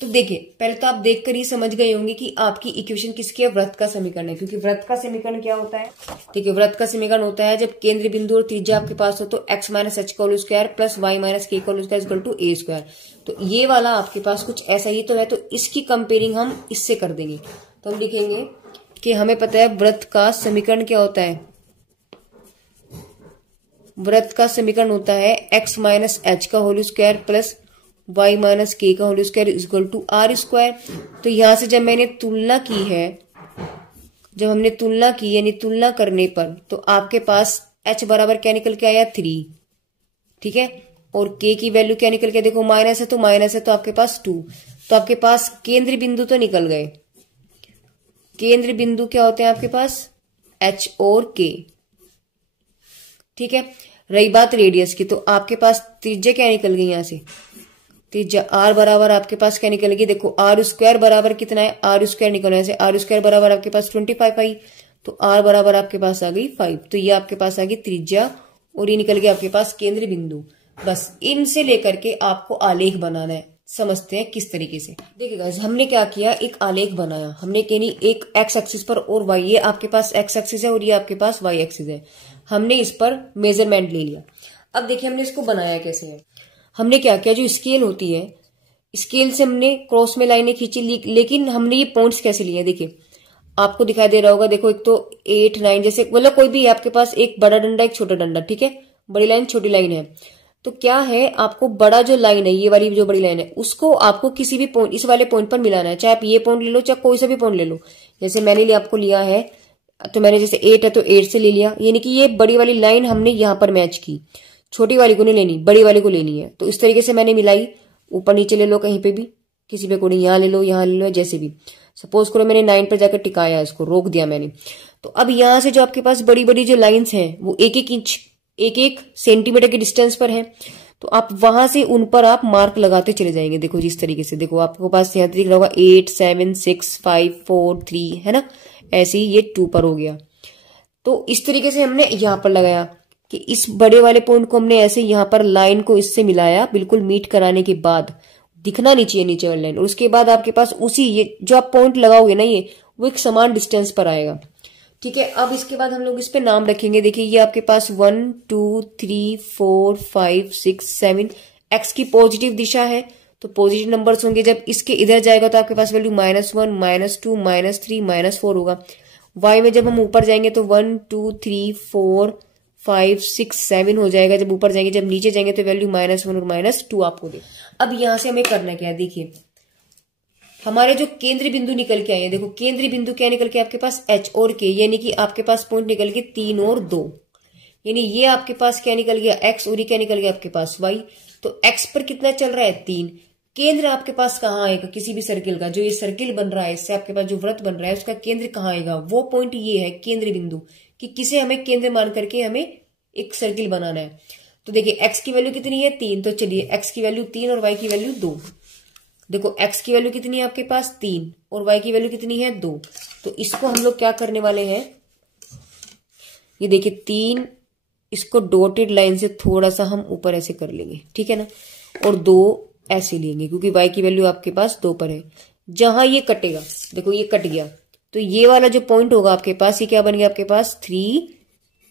तो देखिए पहले तो आप देखकर ही समझ गए होंगे कि आपकी इक्वेशन किसकी है, वृत्त का समीकरण है। क्योंकि वृत्त का समीकरण क्या होता है, देखिए वृत्त का समीकरण होता है जब केंद्र बिंदु और त्रिज्या आपके पास हो तो x - h का होल स्क्वायर + y - k का होल स्क्वायर = a²। तो ये वाला आपके पास कुछ ऐसा ही तो है, तो इसकी कंपेयरिंग हम इससे कर देंगे। तो हम लिखेंगे कि हमें पता है वृत्त का समीकरण क्या होता है, वृत्त का समीकरण होता है x - h का होल स्क्वायर + y - k का होल स्क्वायर = r²। तो यहां से जब मैंने तुलना की है, जब हमने तुलना की यानी तुलना करने पर, तो आपके पास h बराबर क्या निकल के आया 3, ठीक है, और k की वैल्यू क्या निकल के, देखो माइनस है तो माइनस है, तो आपके पास 2। तो आपके पास केंद्र बिंदु तो निकल गए, केंद्र बिंदु क्या होते हैं आपके पास h और k, ठीक है। रही बात रेडियस की, तो आपके पास त्रिज्या क्या निकल गई, यहां से त्रिज्या r बराबर आपके पास क्या निकलेगी, देखो r² बराबर कितना है, r² निकलना है, r² बराबर आपके पास 25 आई, तो r बराबर आपके पास आ गई 5। तो ये आपके पास आ गई त्रिज्या और ये निकल गया आपके पास केंद्र बिंदु। बस इनसे लेकर के आपको आलेख बनाना है, समझते हैं किस तरीके से। देखिए गाइस, हमने क्या किया, एक आलेख बनाया हमने, यानी एक x एक्सिस पर और y, ये आपके पास x एक्सिस है और ये आपके पास y एक्सिस है, हमने इस पर मेजरमेंट ले लिया। अब देखिए हमने इसको बनाया कैसे है, हमने क्या किया, जो स्केल होती है स्केल से हमने क्रॉस में लाइनें खींची, लेकिन हमने ये पॉइंट्स कैसे लिए, देखिए आपको दिखाई दे रहा होगा, देखो एक तो 8 9 जैसे, मतलब कोई भी आपके पास एक बड़ा डंडा एक छोटा डंडा, ठीक है, बड़ी लाइन छोटी लाइन है। तो क्या है, आपको बड़ा जो लाइन है, ये वाली जो बड़ी लाइन है, उसको आपको किसी भी पॉइंट, इस वाले पॉइंट पर मिलाना है, चाहे आप ये पॉइंट ले लो चाहे कोई सा भी पॉइंट ले लो, जैसे मैंने आपको लिया है, तो मैंने जैसे 8 है तो 8 से ले लिया, यानी कि ये बड़ी वाली लाइन हमने यहाँ पर मैच की, छोटी वाली को नहीं लेनी, बड़ी वाली को लेनी है। तो इस तरीके से मैंने मिलाई, ऊपर नीचे ले लो कहीं पे भी, किसी पे को नहीं, यहाँ ले लो, यहाँ ले लो, जैसे भी। सपोज करो मैंने 9 पर जाकर टिकाया, इसको रोक दिया मैंने। तो अब यहाँ से जो आपके पास बड़ी बड़ी जो लाइन्स हैं वो 1-1 इंच 1-1 सेंटीमीटर के डिस्टेंस पर है, तो आप वहां से उन पर आप मार्क लगाते चले जाएंगे। देखो जिस तरीके से, देखो आपके पास यहाँ दिख रहा होगा 8 7 6 5 4 3, है ना, ऐसे ही ये 2 पर हो गया। तो इस तरीके से हमने यहाँ पर लगाया कि इस बड़े वाले पॉइंट को हमने ऐसे यहाँ पर लाइन को इससे मिलाया, बिल्कुल मीट कराने के बाद दिखना नहीं चाहिए नीचे वाली लाइन। और उसके बाद आपके पास उसी ये जो आप पॉइंट लगाओगे ना, ये वो एक समान डिस्टेंस पर आएगा। ठीक है, अब इसके बाद हम लोग इस पे नाम रखेंगे। देखिए ये आपके पास 1 2 3 4 5 6 7 एक्स की पॉजिटिव दिशा है, तो पॉजिटिव नंबर्स होंगे। जब इसके इधर जाएगा तो आपके पास वैल्यू -1 -2 -3 -4 होगा। वाई में जब हम ऊपर जाएंगे तो 1 2 3 4 5 6 7 हो जाएगा जब ऊपर जाएंगे। जब नीचे जाएंगे तो वैल्यू -1 और -2 आपको दे। अब यहां से हमें करना क्या है, देखिए हमारे जो केंद्रीय बिंदु निकल के आए हैं, देखो केंद्रीय बिंदु क्या निकल के आपके पास H और K, यानी कि आपके पास पॉइंट निकल के 3 और 2, यानी ये आपके पास क्या निकल गया X और ये क्या निकल गया आपके पास Y। तो X पर कितना चल रहा है 3। केंद्र आपके पास कहाँ आएगा किसी भी सर्किल का, जो ये सर्किल बन रहा है इससे आपके पास जो वृत्त बन रहा है उसका केंद्र कहाँ आएगा, वो पॉइंट ये है केंद्रीय बिंदु, कि किसे हमें केंद्र मान करके हमें एक सर्किल बनाना है। तो देखिए x की वैल्यू कितनी है 3, तो चलिए x की वैल्यू 3 और y की वैल्यू 2। देखो x की वैल्यू कितनी है आपके पास 3 और y की वैल्यू कितनी है 2। तो इसको हम लोग क्या करने वाले हैं, ये देखिए 3, इसको डॉटेड लाइन से थोड़ा सा हम ऊपर ऐसे कर लेंगे, ठीक है ना, और 2 ऐसे लेंगे क्योंकि y की वैल्यू आपके पास 2 पर है। जहां ये कटेगा, देखो ये कट गया, तो ये वाला जो पॉइंट होगा आपके पास, ये क्या बन गया आपके पास 3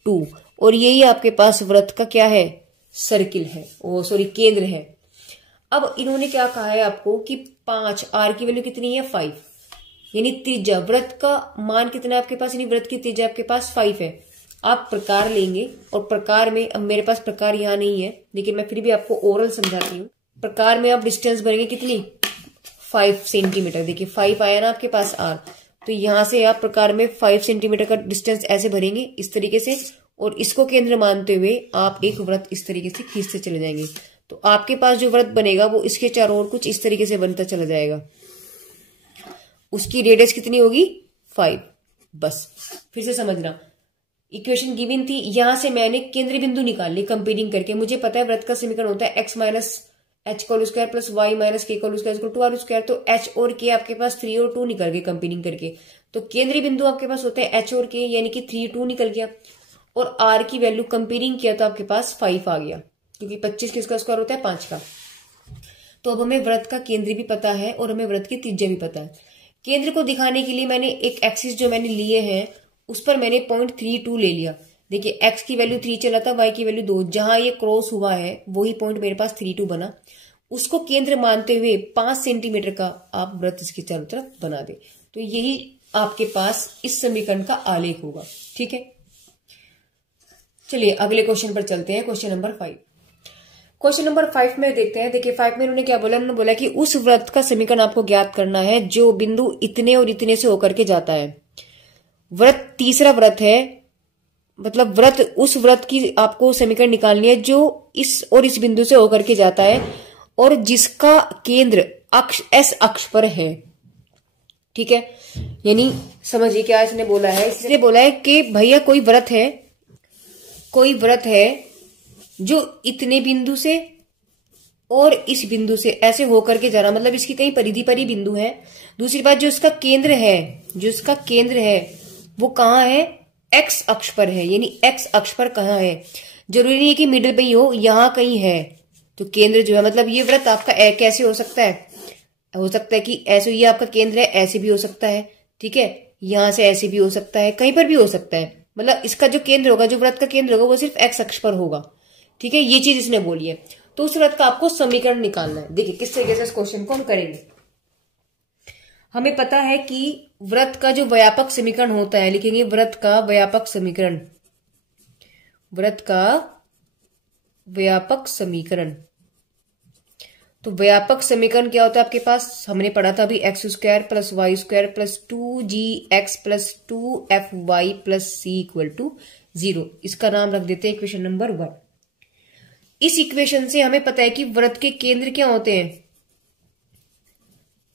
2, और यही आपके पास वृत्त का क्या है सर्किल है, ओ सॉरी केंद्र है। अब इन्होंने क्या कहा है आपको कि 5, आर की वैल्यू कितनी है 5, यानी त्रिज्या, वृत्त का मान कितना है आपके पास, यानी वृत्त की त्रिज्या आपके पास 5 है। आप प्रकार लेंगे और प्रकार में, अब मेरे पास प्रकार यहाँ नहीं है लेकिन मैं फिर भी आपको ओरल समझाती हूँ। प्रकार में आप डिस्टेंस भरेंगे कितनी 5 सेंटीमीटर, देखिए 5 आया ना आपके पास आर, तो यहां से आप प्रकार में 5 सेंटीमीटर का डिस्टेंस ऐसे भरेंगे इस तरीके से, और इसको केंद्र मानते हुए आप एक वृत्त इस तरीके से खींचते चले जाएंगे। तो आपके पास जो वृत्त बनेगा वो इसके चारों ओर कुछ इस तरीके से बनता चला जाएगा। उसकी रेडियस कितनी होगी 5। बस फिर से समझना, इक्वेशन गिवन थी, यहां से मैंने केंद्रीय बिंदु निकाल ली कंपेयरिंग करके। मुझे पता है वृत्त का समीकरण होता है x माइनस h का whole square plus y minus k का whole square equal to r square. तो h और k आपके पास 3 और 2 निकल गए कंपेयरिंग करके। तो केंद्रीय बिंदु आपके पास होते हैं h और k, यानी कि 3 2 निकल गया, और r की वैल्यू कंपेयरिंग किया तो आपके पास 5 आ गया, क्योंकि 25 किसका स्क्वायर होता है 5 का। तो अब हमें वृत्त का केंद्र भी पता है और हमें वृत्त की त्रिज्या भी पता है। केंद्र को दिखाने के लिए मैंने एक एक्सिस जो मैंने लिए हैं उस पर मैंने 0.32 ले लिया। देखिए x की वैल्यू 3 चला था, y की वैल्यू 2, जहां ये क्रॉस हुआ है वही पॉइंट मेरे पास 32 बना। उसको केंद्र मानते हुए 5 सेंटीमीटर का आप वृत्त इसके चारों तरफ बना दे, तो यही आपके पास इस समीकरण का आलेख होगा। ठीक है, चलिए अगले क्वेश्चन पर चलते हैं, क्वेश्चन नंबर 5। क्वेश्चन नंबर 5 में देखते हैं। देखिए 5 में उन्होंने क्या बोला, उन्होंने बोला कि उस वृत्त का समीकरण आपको ज्ञात करना है जो बिंदु इतने और इतने से होकर के जाता है। वृत्त तीसरा वृत्त है, मतलब वृत्त, उस वृत्त की आपको समीकरण निकालनी है जो इस और इस बिंदु से होकर के जाता है और जिसका केंद्र अक्ष एस अक्ष पर है। ठीक है, यानी समझिए क्या इसने बोला है, इसने बोला है कि भैया कोई वृत्त है जो इतने बिंदु से और इस बिंदु से ऐसे होकर के जा रहा, मतलब इसकी कई परिधि पर ही बिंदु है। दूसरी बात, जो इसका केंद्र है वो कहाँ है, एक्स अक्ष पर है, यानी एक्स अक्ष पर कहाँ है, जरूरी नहीं है कि मिडिल पे ही हो, यहां कहीं है। तो केंद्र जो है, मतलब ये वृत्त आपका कैसे हो सकता है कि ऐसे ये आपका केंद्र है, ऐसे भी हो सकता है, ठीक है, यहां से ऐसे भी हो सकता है, कहीं पर भी हो सकता है, मतलब इसका जो केंद्र होगा, जो वृत्त का केंद्र होगा वो सिर्फ एक्स अक्ष पर होगा। ठीक है, ये चीज इसने बोली है। तो उस वृत्त का आपको समीकरण निकालना है। देखिए किस तरीके से इस क्वेश्चन को हम करेंगे। हमें पता है कि वृत्त का जो व्यापक समीकरण होता है, लिखेंगे वृत्त का व्यापक समीकरण। तो व्यापक समीकरण क्या होता है आपके पास, हमने पढ़ा था अभी x² plus Y square plus 2gx plus 2fy plus c equal to 0। इसका नाम रख देते हैं इक्वेशन नंबर 1। इस इक्वेशन से हमें पता है कि वृत्त के केंद्र क्या होते हैं,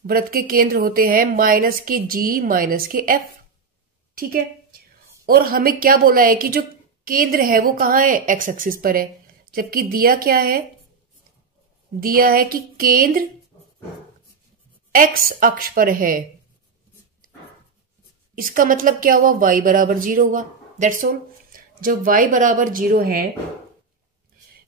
वृत्त के केंद्र होते हैं माइनस के g माइनस के f, ठीक है। और हमें क्या बोला है कि जो केंद्र है वो कहाँ है, x एक्सिस पर है, जबकि दिया क्या है, दिया है कि केंद्र x अक्ष पर है। इसका मतलब क्या हुआ, y बराबर 0 हुआ, दैट्स ऑल। जब y बराबर 0 है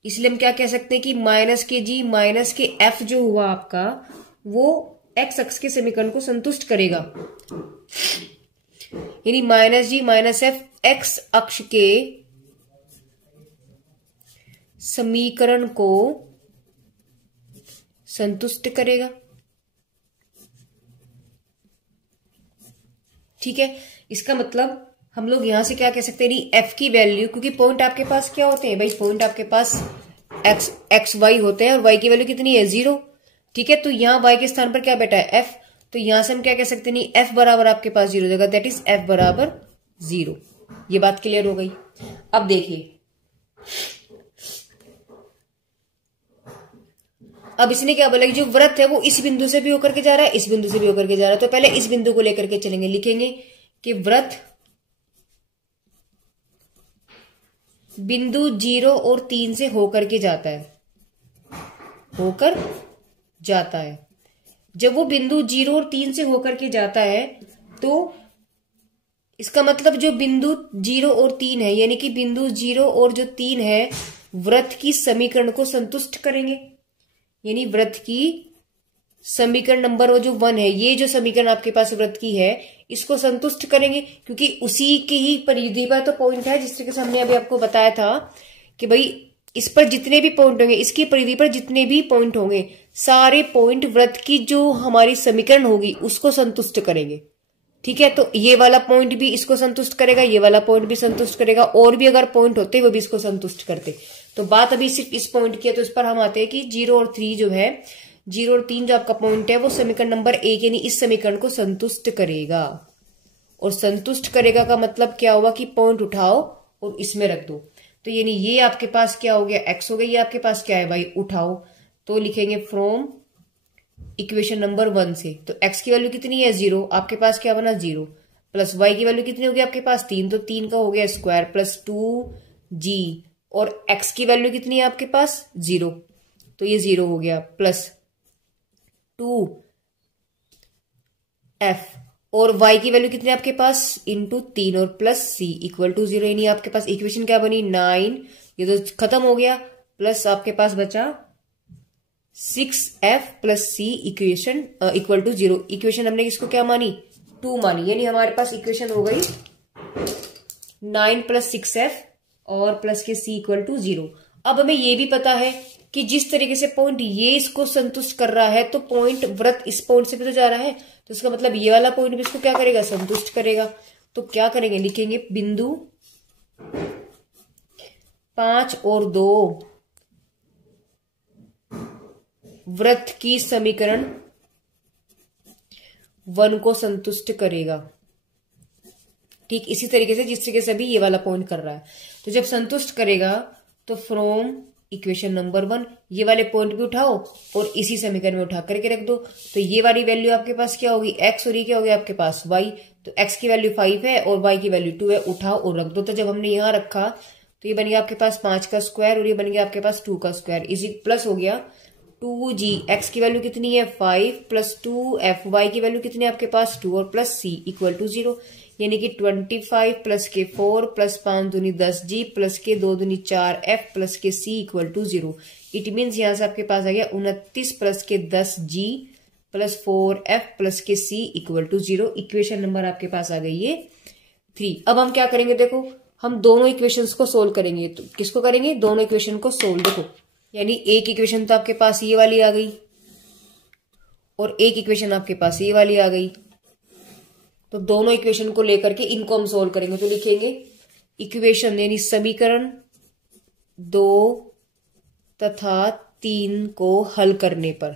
इसलिए हम क्या कह सकते हैं कि माइनस के g माइनस के f जो हुआ आपका वो x अक्ष के समीकरण को संतुष्ट करेगा, यानी माइनस जी माइनस एफ x अक्ष के समीकरण को संतुष्ट करेगा, ठीक है। इसका मतलब हम लोग यहां से क्या कह सकते हैं, नहीं f की वैल्यू, क्योंकि पॉइंट आपके पास क्या होते हैं भाई, पॉइंट आपके पास x y होते हैं और y की वैल्यू कितनी है 0, ठीक है। तो यहां y के स्थान पर क्या बैठा है f, तो यहां से हम क्या कह सकते हैं, नहीं f बराबर आपके पास 0 देगा, दैट इज f बराबर 0। ये बात क्लियर हो गई। अब देखिए, अब इसने क्या बोला कि जो वृत्त है वो इस बिंदु से भी होकर के जा रहा है, इस बिंदु से भी होकर के जा रहा है। तो पहले इस बिंदु को लेकर के चलेंगे, लिखेंगे कि वृत्त बिंदु 0 और 3 से होकर के जाता है, होकर जाता है। जब वो बिंदु 0 और 3 से होकर के जाता है तो इसका मतलब जो बिंदु 0 और 3 है, यानी कि बिंदु 0 और जो 3 है वृत्त की समीकरण को संतुष्ट करेंगे, यानी वृत्त की समीकरण नंबर वो जो 1 है, ये जो समीकरण आपके पास वृत्त की है इसको संतुष्ट करेंगे, क्योंकि उसी की ही परिधि पर तो पॉइंट है। जिस तरीके से हमने अभी आपको बताया था कि भाई इस पर जितने भी पॉइंट होंगे, इसकी परिधि पर जितने भी पॉइंट होंगे, सारे पॉइंट वृत्त की जो हमारी समीकरण होगी उसको संतुष्ट करेंगे, ठीक है। तो ये वाला पॉइंट भी इसको संतुष्ट करेगा, ये वाला पॉइंट भी संतुष्ट करेगा, और भी अगर पॉइंट होते वो भी इसको संतुष्ट करते। तो बात अभी सिर्फ इस पॉइंट की है, तो इस पर हम आते हैं कि 0 और 3 जो है, 0 और 3 जो आपका पॉइंट है वो समीकरण नंबर 1 यानी इस समीकरण को संतुष्ट करेगा। और संतुष्ट करेगा का मतलब क्या हुआ कि पॉइंट उठाओ और इसमें रख दो। तो यानी ये आपके पास क्या हो गया, x हो गई, ये आपके पास क्या है भाई, उठाओ। तो लिखेंगे फ्रॉम इक्वेशन नंबर 1 से, तो x की वैल्यू कितनी है 0, आपके पास क्या बना 0, प्लस y की वैल्यू कितनी होगी आपके पास 3, तो 3 का हो गया स्क्वायर प्लस 2g, और x की वैल्यू कितनी है आपके पास 0, तो ये 0 हो गया, प्लस 2f, और y की वैल्यू कितनी है आपके पास इंटू 3 और प्लस c इक्वल टू 0, यानी आपके पास इक्वेशन क्या बनी 9, ये तो खत्म हो गया, प्लस आपके पास बचा 6f plus c equation equal to 0। Equation हमने किसको क्या मानी 2 मानी, यानी हमारे पास इक्वेशन हो गई 9 प्लस 6f और प्लस के c इक्वल टू 0। अब हमें ये भी पता है कि जिस तरीके से पॉइंट ये इसको संतुष्ट कर रहा है, तो पॉइंट वृत्त इस पॉइंट से भी तो जा रहा है, तो इसका मतलब ये वाला पॉइंट भी इसको क्या करेगा, संतुष्ट करेगा। तो क्या करेंगे, लिखेंगे बिंदु 5 और 2 वृत्त की समीकरण 1 को संतुष्ट करेगा, ठीक इसी तरीके से जिस तरीके से अभी ये वाला पॉइंट कर रहा है। तो जब संतुष्ट करेगा तो फ्रॉम इक्वेशन नंबर 1 ये वाले पॉइंट भी उठाओ और इसी समीकरण में उठा करके रख दो। तो ये वाली वैल्यू आपके पास क्या होगी x, और ये क्या होगी आपके पास y। तो x की वैल्यू 5 है और y की वैल्यू 2 है, उठाओ और रख दो। तो जब हमने यहां रखा तो ये बन गया आपके पास 5 का स्क्वायर और ये बन गया आपके पास 2 का स्क्वायर, इसी प्लस हो गया 2g, x की वैल्यू कितनी है 5 प्लस 2f, y की वैल्यू कितनी है आपके पास 2 और प्लस c इक्वल टू 0, यानी कि 25 प्लस के 4 प्लस 5 दूनी 10g प्लस के 2 दूनी 4f प्लस के c equal to 0। It means यहां से आपके पास आ गया 29 प्लस के 10g प्लस 4f प्लस के c equal to 0। Equation number आपके पास आ गई है 3। अब हम क्या करेंगे, देखो हम दोनों इक्वेशंस को सोल्व करेंगे। तो किसको करेंगे, दोनों इक्वेशन को सोल्व। देखो यानी एक इक्वेशन तो आपके पास ये वाली आ गई और एक इक्वेशन आपके पास ये वाली आ गई, तो दोनों इक्वेशन को लेकर के इनको हम सोल्व करेंगे। तो लिखेंगे इक्वेशन यानी समीकरण 2 तथा 3 को हल करने पर।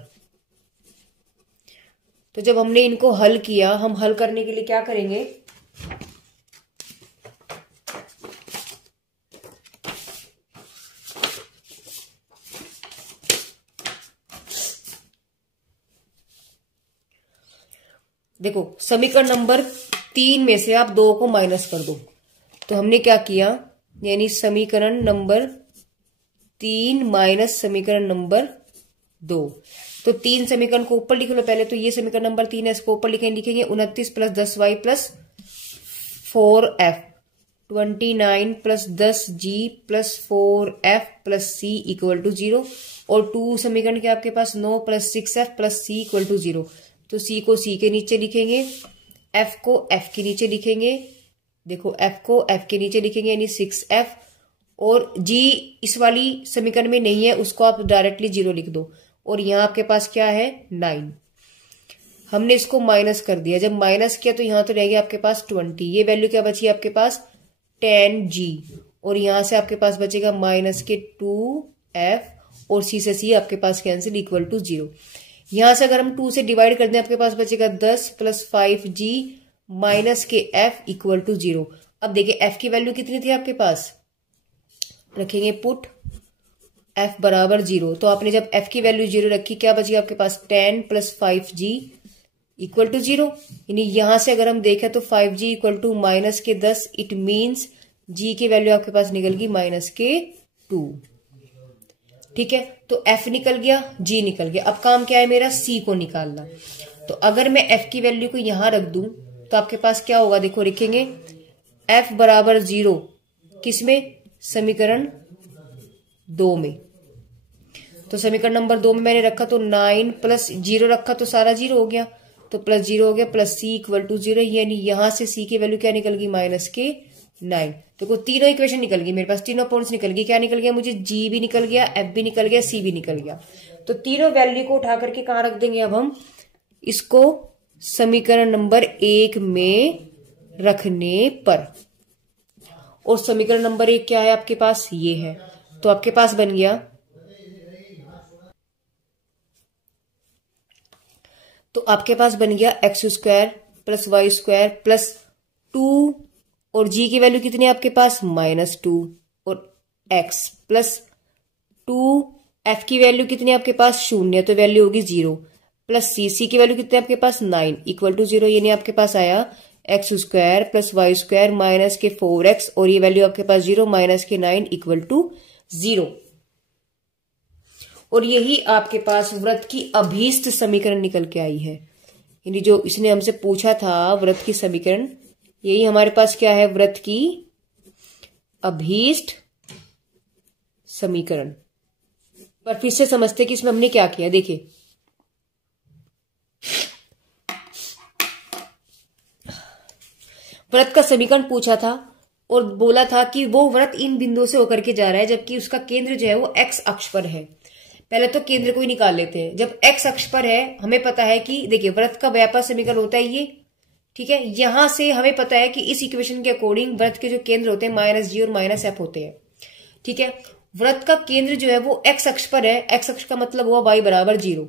तो जब हमने इनको हल किया, हम हल करने के लिए क्या करेंगे, देखो समीकरण नंबर 3 में से आप 2 को माइनस कर दो। तो हमने क्या किया, यानी समीकरण नंबर 3 माइनस समीकरण नंबर 2। तो 3 समीकरण को ऊपर लिख लो पहले। तो ये समीकरण नंबर 3 है, इसको ऊपर लिखेंगे 29 plus 10y plus 4f, 29 plus 10g plus 4f plus c equal to 0। और 2 समीकरण के आपके पास 9 plus 6f plus c equal to 0। तो c को c के नीचे लिखेंगे, f को f के नीचे लिखेंगे। देखो f को f के नीचे लिखेंगे यानी 6f, और g इस वाली समीकरण में नहीं है, उसको आप डायरेक्टली 0 लिख दो। और यहाँ आपके पास क्या है 9। हमने इसको माइनस कर दिया, जब माइनस किया तो यहाँ तो रह गया आपके पास 20। ये वैल्यू क्या बची आपके पास 10g, और यहाँ से आपके पास बचेगा माइनस के 2f, और c से c आपके पास कैंसिल इक्वल टू 0। यहां से अगर हम 2 से डिवाइड कर दें आपके पास बचेगा 10 प्लस 5g माइनस के f इक्वल टू 0। अब देखिए f की वैल्यू कितनी थी आपके पास, रखेंगे पुट f बराबर 0। तो आपने जब f की वैल्यू 0 रखी, क्या बची आपके पास 10 प्लस 5g इक्वल टू 0। यानी यहां से अगर हम देखें तो 5g इक्वल टू माइनस के 10, इट मीन्स g की वैल्यू आपके पास निकल गई माइनस के 2। ठीक है, तो f निकल गया, g निकल गया। अब काम क्या है मेरा, c को निकालना। तो अगर मैं f की वैल्यू को यहां रख दूं तो आपके पास क्या होगा, देखो लिखेंगे f बराबर 0 किसमें, समीकरण 2 में। तो समीकरण नंबर 2 में मैंने रखा तो 9 प्लस 0 रखा तो सारा 0 हो गया, तो प्लस 0 हो गया, प्लस c इक्वल टू 0। यानी यहां से c की वैल्यू क्या निकल गई माइनस के 9। तो तीनों इक्वेशन निकल गई मेरे पास, तीनों पॉइंट्स निकल गई। क्या निकल गया मुझे, g भी निकल गया, f भी निकल गया, c भी निकल गया। तो तीनों वैल्यू को उठा करके कहां रख देंगे, अब हम इसको समीकरण नंबर 1 में रखने पर। और समीकरण नंबर 1 क्या है आपके पास, ये है। तो आपके पास बन गया, तो आपके पास बन गया x square plus Y square plus 2, और g की वैल्यू कितनी है आपके पास -2, और x प्लस 2, f की वैल्यू कितनी है आपके पास 0, तो वैल्यू होगी 0, प्लस c की वैल्यू कितनी है आपके पास 9 इक्वल टू 0। यानी आपके पास आया x square plus Y square minus के 4x, और ये वैल्यू आपके पास 0 माइनस के 9 इक्वल टू 0। और यही आपके पास व्रत की अभीष्ट समीकरण निकल के आई है। यानी जो इसने हमसे पूछा था व्रत की समीकरण, यही हमारे पास क्या है, व्रत की अभीष्ट समीकरण। पर फिर से समझते कि इसमें हमने क्या किया। देखिए व्रत का समीकरण पूछा था और बोला था कि वो व्रत इन बिंदुओं से होकर के जा रहा है, जबकि उसका केंद्र जो है वो x अक्ष पर है। पहले तो केंद्र को ही निकाल लेते हैं। जब x अक्ष पर है, हमें पता है कि देखिए व्रत का व्यापक समीकरण होता है ये, ठीक है। यहां से हमें पता है कि इस इक्वेशन के अकॉर्डिंग व्रत के जो केंद्र होते हैं -g और -f होते हैं, ठीक है। व्रत का केंद्र जो है वो x अक्ष पर है, x अक्ष का मतलब हुआ y बराबर 0।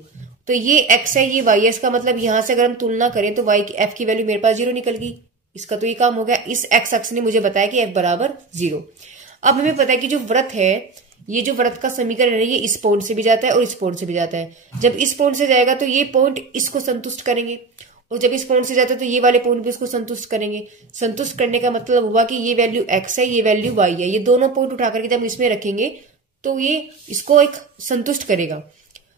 तो ये x है, ये y है, इसका मतलब यहां से अगर हम तुलना करें तो y की f की वैल्यू मेरे पास 0 निकल गई। इसका तो ये काम हो गया। इस x अक्ष ने मुझे बताया कि f बराबर 0। अब हमें पता है कि जो व्रत है, ये जो व्रत का समीकरण है, ये इस पॉइंट से भी जाता है और इस पॉइंट से भी जाता है। जब इस पॉइंट से जाएगा तो ये पॉइंट इसको संतुष्ट करेंगे, और जब इस पॉइंट से जाता है तो ये वाले पॉइंट भी इसको संतुष्ट करेंगे। संतुष्ट करने का मतलब हुआ कि ये वैल्यू x है, ये वैल्यू y है। ये दोनों पॉइंट उठा करके जब इसमें रखेंगे तो ये इसको एक संतुष्ट करेगा।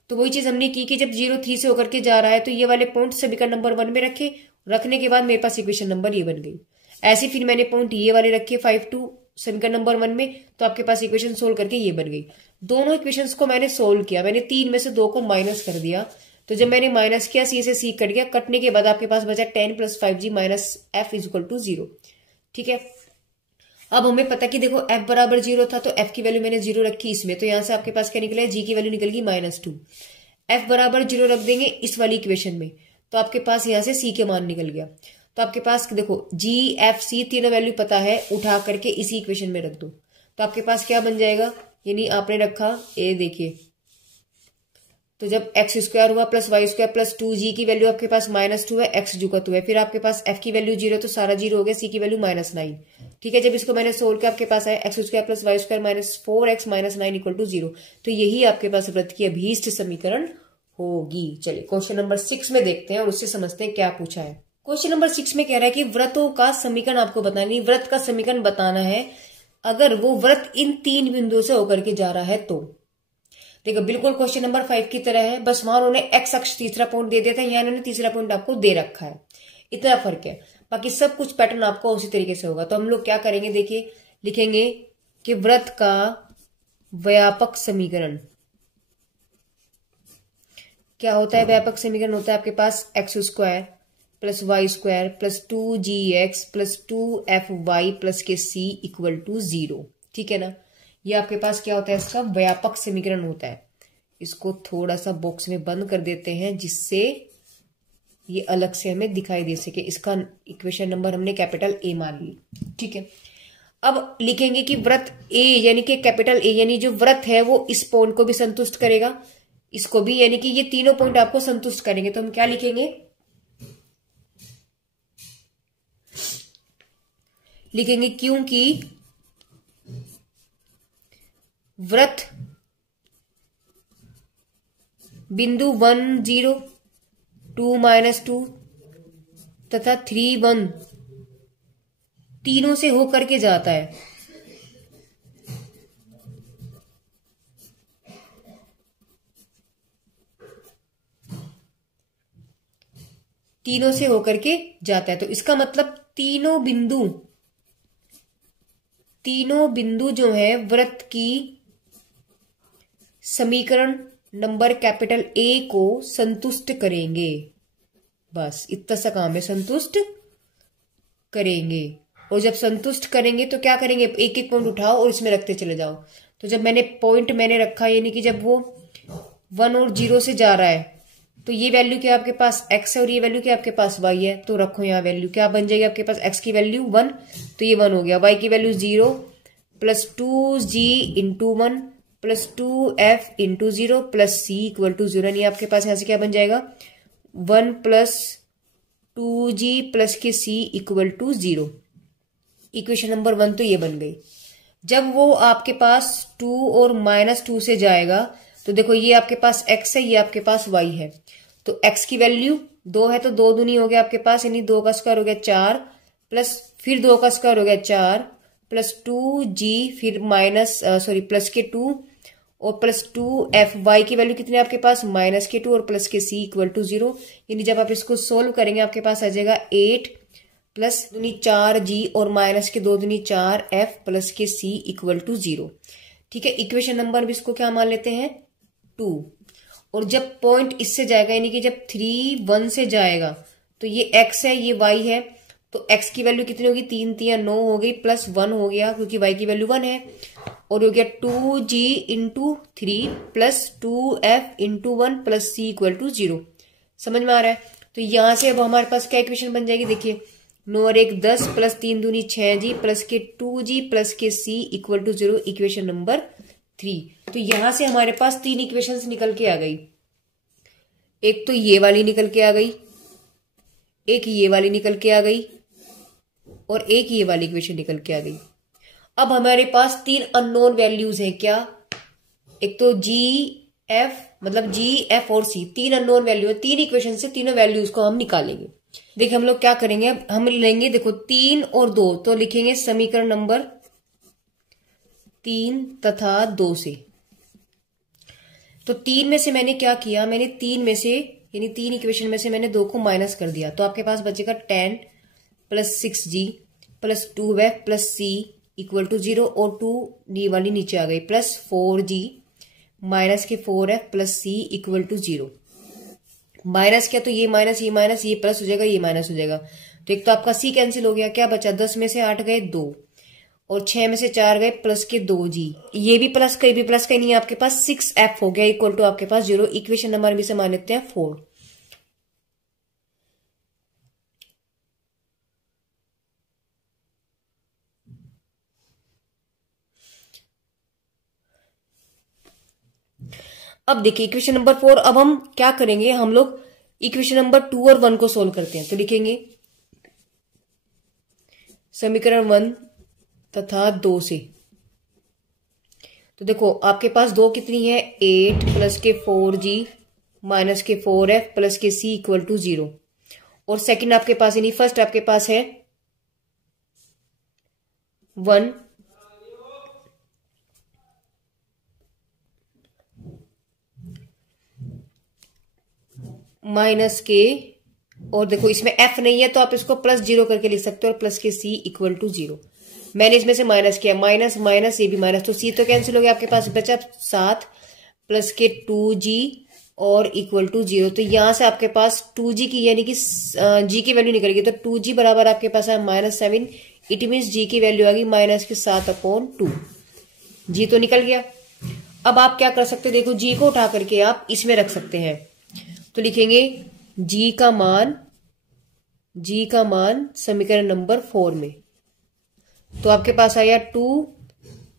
तो वही चीज हमने की कि जब 0 3 से होकर के जा रहा है तो ये वाले पॉइंट समीकरण नंबर 1 में रखे, रखने के बाद मेरे पास इक्वेशन नंबर ये बन गई। ऐसे फिर मैंने पॉइंट ये वाले रखे 5 2 समीकरण नंबर 1 में, तो आपके पास इक्वेशन सोल्व करके ये बन गई। दोनों इक्वेशंस को मैंने सोल्व किया, मैंने 3 में से 2 को माइनस कर दिया। तो जब मैंने माइनस किया, c से c कट गया, कटने के बाद आपके पास बचा 10 plus 5g minus f is equal to 0, ठीक है। अब हमें पता कि देखो f बराबर 0 था तो f की वैल्यू मैंने 0 रखी इसमें, तो यहां से आपके पास क्या निकला है, g की वैल्यू निकल गई -2। f बराबर 0 रख देंगे इस वाली इक्वेशन में, तो आपके पास यहां से c के मान निकल गया। तो आपके पास देखो g f c तीनों वैल्यू पता है, उठा करके इसी इक्वेशन में रख दो। तो आपके पास क्या बन जाएगा, यानी आपने रखा, ये देखिए तो जब एक्स स्क्वायर हुआ plus Y square plus 2g की वैल्यू आपके पास -2 है, एक्स जू का 2 है, फिर आपके पास f की वैल्यू 0 तो सारा 0 हो गया, c की वैल्यू -9। ठीक है, जब इसको मैंने सोल्व किया आपके पास आया x square plus Y square -4x -9 equal to 0। तो यही आपके पास वृत्त की अभीष्ट समीकरण होगी। चलिए क्वेश्चन नंबर 6 में देखते हैं और उससे समझते हैं क्या पूछा है। क्वेश्चन नंबर 6 में कह रहा है कि वृत्तों का समीकरण आपको बताना है, वृत्त का समीकरण बताना है अगर वो वृत्त इन 3 बिंदुओं से होकर के जा रहा है तो। देखो बिल्कुल क्वेश्चन नंबर 5 की तरह है, बस वहां उन्होंने एक्स अक्ष तीसरा पॉइंट दे दिया था, यहाँ इन्होंने तीसरा पॉइंट आपको दे रखा है, इतना फर्क है। बाकी सब कुछ पैटर्न आपको उसी तरीके से होगा। तो हम लोग क्या करेंगे, देखिए लिखेंगे कि वृत्त का व्यापक समीकरण क्या होता है। व्यापक समीकरण होता है आपके पास X square plus Y square plus 2gx plus 2fy plus के c इक्वल टू 0। ठीक है ना, ये आपके पास क्या होता है, इसका व्यापक समीकरण होता है। इसको थोड़ा सा बॉक्स में बंद कर देते हैं जिससे ये अलग से हमें दिखाई दे सके। इसका इक्वेशन नंबर हमने कैपिटल ए मान ली। ठीक है, अब लिखेंगे कि वृत्त ए यानी कि कैपिटल ए यानी जो वृत्त है वो इस पॉइंट को भी संतुष्ट करेगा, इसको भी, यानी कि ये तीनों पॉइंट आपको संतुष्ट करेंगे। तो हम क्या लिखेंगे, लिखेंगे क्योंकि वृत्त बिंदु 1 0 2 -2 तथा 3 1 तीनों से होकर के जाता है। तीनों से होकर के जाता है, तो इसका मतलब तीनों बिंदु जो है वृत्त की समीकरण नंबर कैपिटल ए को संतुष्ट करेंगे। बस इतना सा काम है, संतुष्ट करेंगे। और जब संतुष्ट करेंगे तो क्या करेंगे, एक एक पॉइंट उठाओ और इसमें रखते चले जाओ। तो जब मैंने रखा, यानी कि जब वो 1 और 0 से जा रहा है तो ये वैल्यू क्या आपके पास x है और ये वैल्यू क्या आपके पास y है। तो रखो यहाँ वैल्यू क्या बन जाएगी आपके पास, x की वैल्यू 1 तो ये 1 हो गया, y की value 0 plus 2g into 1 plus 2f into 0 plus c equal to 0। यानी आपके पास यहाँ से क्या बन जाएगा 1 प्लस 2g प्लस के c equal to 0। Equation number 1 तो ये बन गई। जब वो आपके पास 2 और -2 से जाएगा तो देखो ये आपके पास x है, ये आपके पास y है। तो x की वैल्यू 2 है तो 2 दूनी हो गया आपके पास, यानी 2 का स्क्वायर हो गया 4 प्लस फिर 2 का स्क्वायर हो गया 4 प्लस 2g फिर प्लस के 2 और प्लस 2f। y की वैल्यू कितनी है आपके पास -2 और प्लस के c इक्वल टू 0। यानी जब आप इसको सोल्व करेंगे आपके पास आ जाएगा 8 प्लस दूनी 4g और माइनस के 2 दूनी 4f प्लस के c इक्वल टू 0। ठीक है, इक्वेशन नंबर भी इसको क्या मान लेते हैं 2। और जब पॉइंट इससे जाएगा, यानी कि जब 3 1 से जाएगा तो ये x है ये y है, तो x की वैल्यू कितनी होगी 3 3 9 हो गई प्लस 1 हो गया क्योंकि y की वैल्यू 1 है, और हो गया 2g into 3 plus 2f into 1 plus c equal to 0। समझ में आ रहा है। तो यहां से अब हमारे पास क्या इक्वेशन बन जाएगी, देखिए 9 और 1 10 प्लस 3 दूनी 6g प्लस के 2g प्लस के c equal to 0। Equation number 3। तो यहां से हमारे पास 3 इक्वेशंस निकल के आ गई। एक तो ये वाली निकल के आ गई, एक ये वाली निकल के आ गई और एक ये वाली इक्वेशन निकल के आ गई। अब हमारे पास 3 अननोन वैल्यूज हैं क्या, एक तो g f और c, 3 अननोन वैल्यू है। 3 इक्वेशन से तीनों वैल्यूज को हम निकालेंगे। देखिए हम लोग क्या करेंगे, हम लेंगे देखो 3 और 2, तो लिखेंगे समीकरण नंबर 3 तथा 2 से। तो 3 में से मैंने क्या किया, मैंने 3 में से यानी 3 इक्वेशन में से मैंने 2 को माइनस कर दिया, तो आपके पास बचेगा 10 plus 6g plus 2f plus c equal to 0 और 2 डी वाली नीचे आ गई प्लस 4g माइनस के 4f plus c equal to 0। Minus क्या, तो ये माइनस ये प्लस हो जाएगा, ये माइनस हो जाएगा। तो एक तो आपका c कैंसिल हो गया, क्या बचा 10 में से 8 गए 2 और 6 में से 4 गए प्लस के 2g, ये भी प्लस का, ये भी प्लस का, नहीं आपके पास 6f हो गया इक्वल टू आपके पास 0। इक्वेशन नंबर भी से मान लेते हैं 4। अब देखिए इक्वेशन नंबर 4, अब हम क्या करेंगे, हम लोग इक्वेशन नंबर 2 और 1 को सोल्व करते हैं। तो लिखेंगे समीकरण 1 तथा 2 से। तो देखो आपके पास 2 कितनी है, 8 प्लस के 4g माइनस के 4f प्लस के c इक्वल टू 0। और सेकंड आपके पास यानी फर्स्ट आपके पास है 1 माइनस के, और देखो इसमें f नहीं है तो आप इसको प्लस 0 करके लिख सकते हो, और प्लस के c इक्वल टू 0। मैंने इसमें से माइनस किया, माइनस माइनस ये भी माइनस, तो c तो कैंसिल हो गया, आपके पास बचा 7 प्लस के 2g और इक्वल टू 0। तो यहां से आपके पास 2g की यानी कि g की वैल्यू निकलेगी, तो 2g बराबर आपके पास है -7। इट मीन्स g की वैल्यू आ गई -7/2। g तो निकल गया। अब आप क्या कर सकते हैं, देखो g को उठा करके आप इसमें रख सकते हैं। तो लिखेंगे g का मान समीकरण नंबर 4 में। तो आपके पास आया 2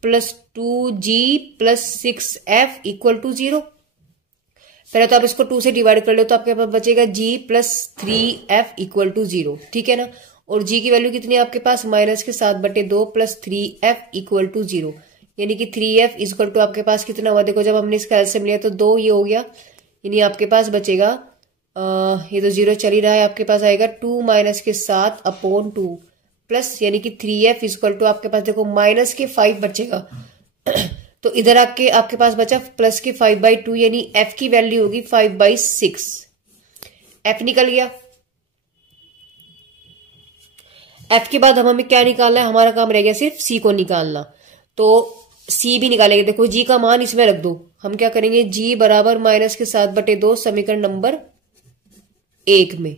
plus 2g plus 6f equal to 0। पहले तो आप इसको 2 से डिवाइड कर लो, तो आपके पास बचेगा g plus 3f equal to 0, ठीक है ना। और g की वैल्यू कितनी है आपके पास, -7/2 प्लस 3f इक्वल टू 0, यानी कि 3f इक्वल टू आपके पास कितना हुआ, देखो जब हमने इसका एलसीएम लिया तो 2 ये हो गया, यानी आपके पास बचेगा ये तो 0 चल ही रहा है, आपके पास आएगा 2 माइनस के 7/2 प्लस यानी कि 3f इक्वल टू आपके पास देखो माइनस के 5 बचेगा। तो इधर आपके पास बचा प्लस के 5/2, यानी f की वैल्यू होगी 5/6। f निकल गया। f के बाद हमें क्या निकालना है, हमारा काम रह गया सिर्फ c को निकालना। तो c भी निकालेंगे, देखो g का मान इसमें रख दो। हम क्या करेंगे, g बराबर -7/2 समीकरण नंबर 1 में।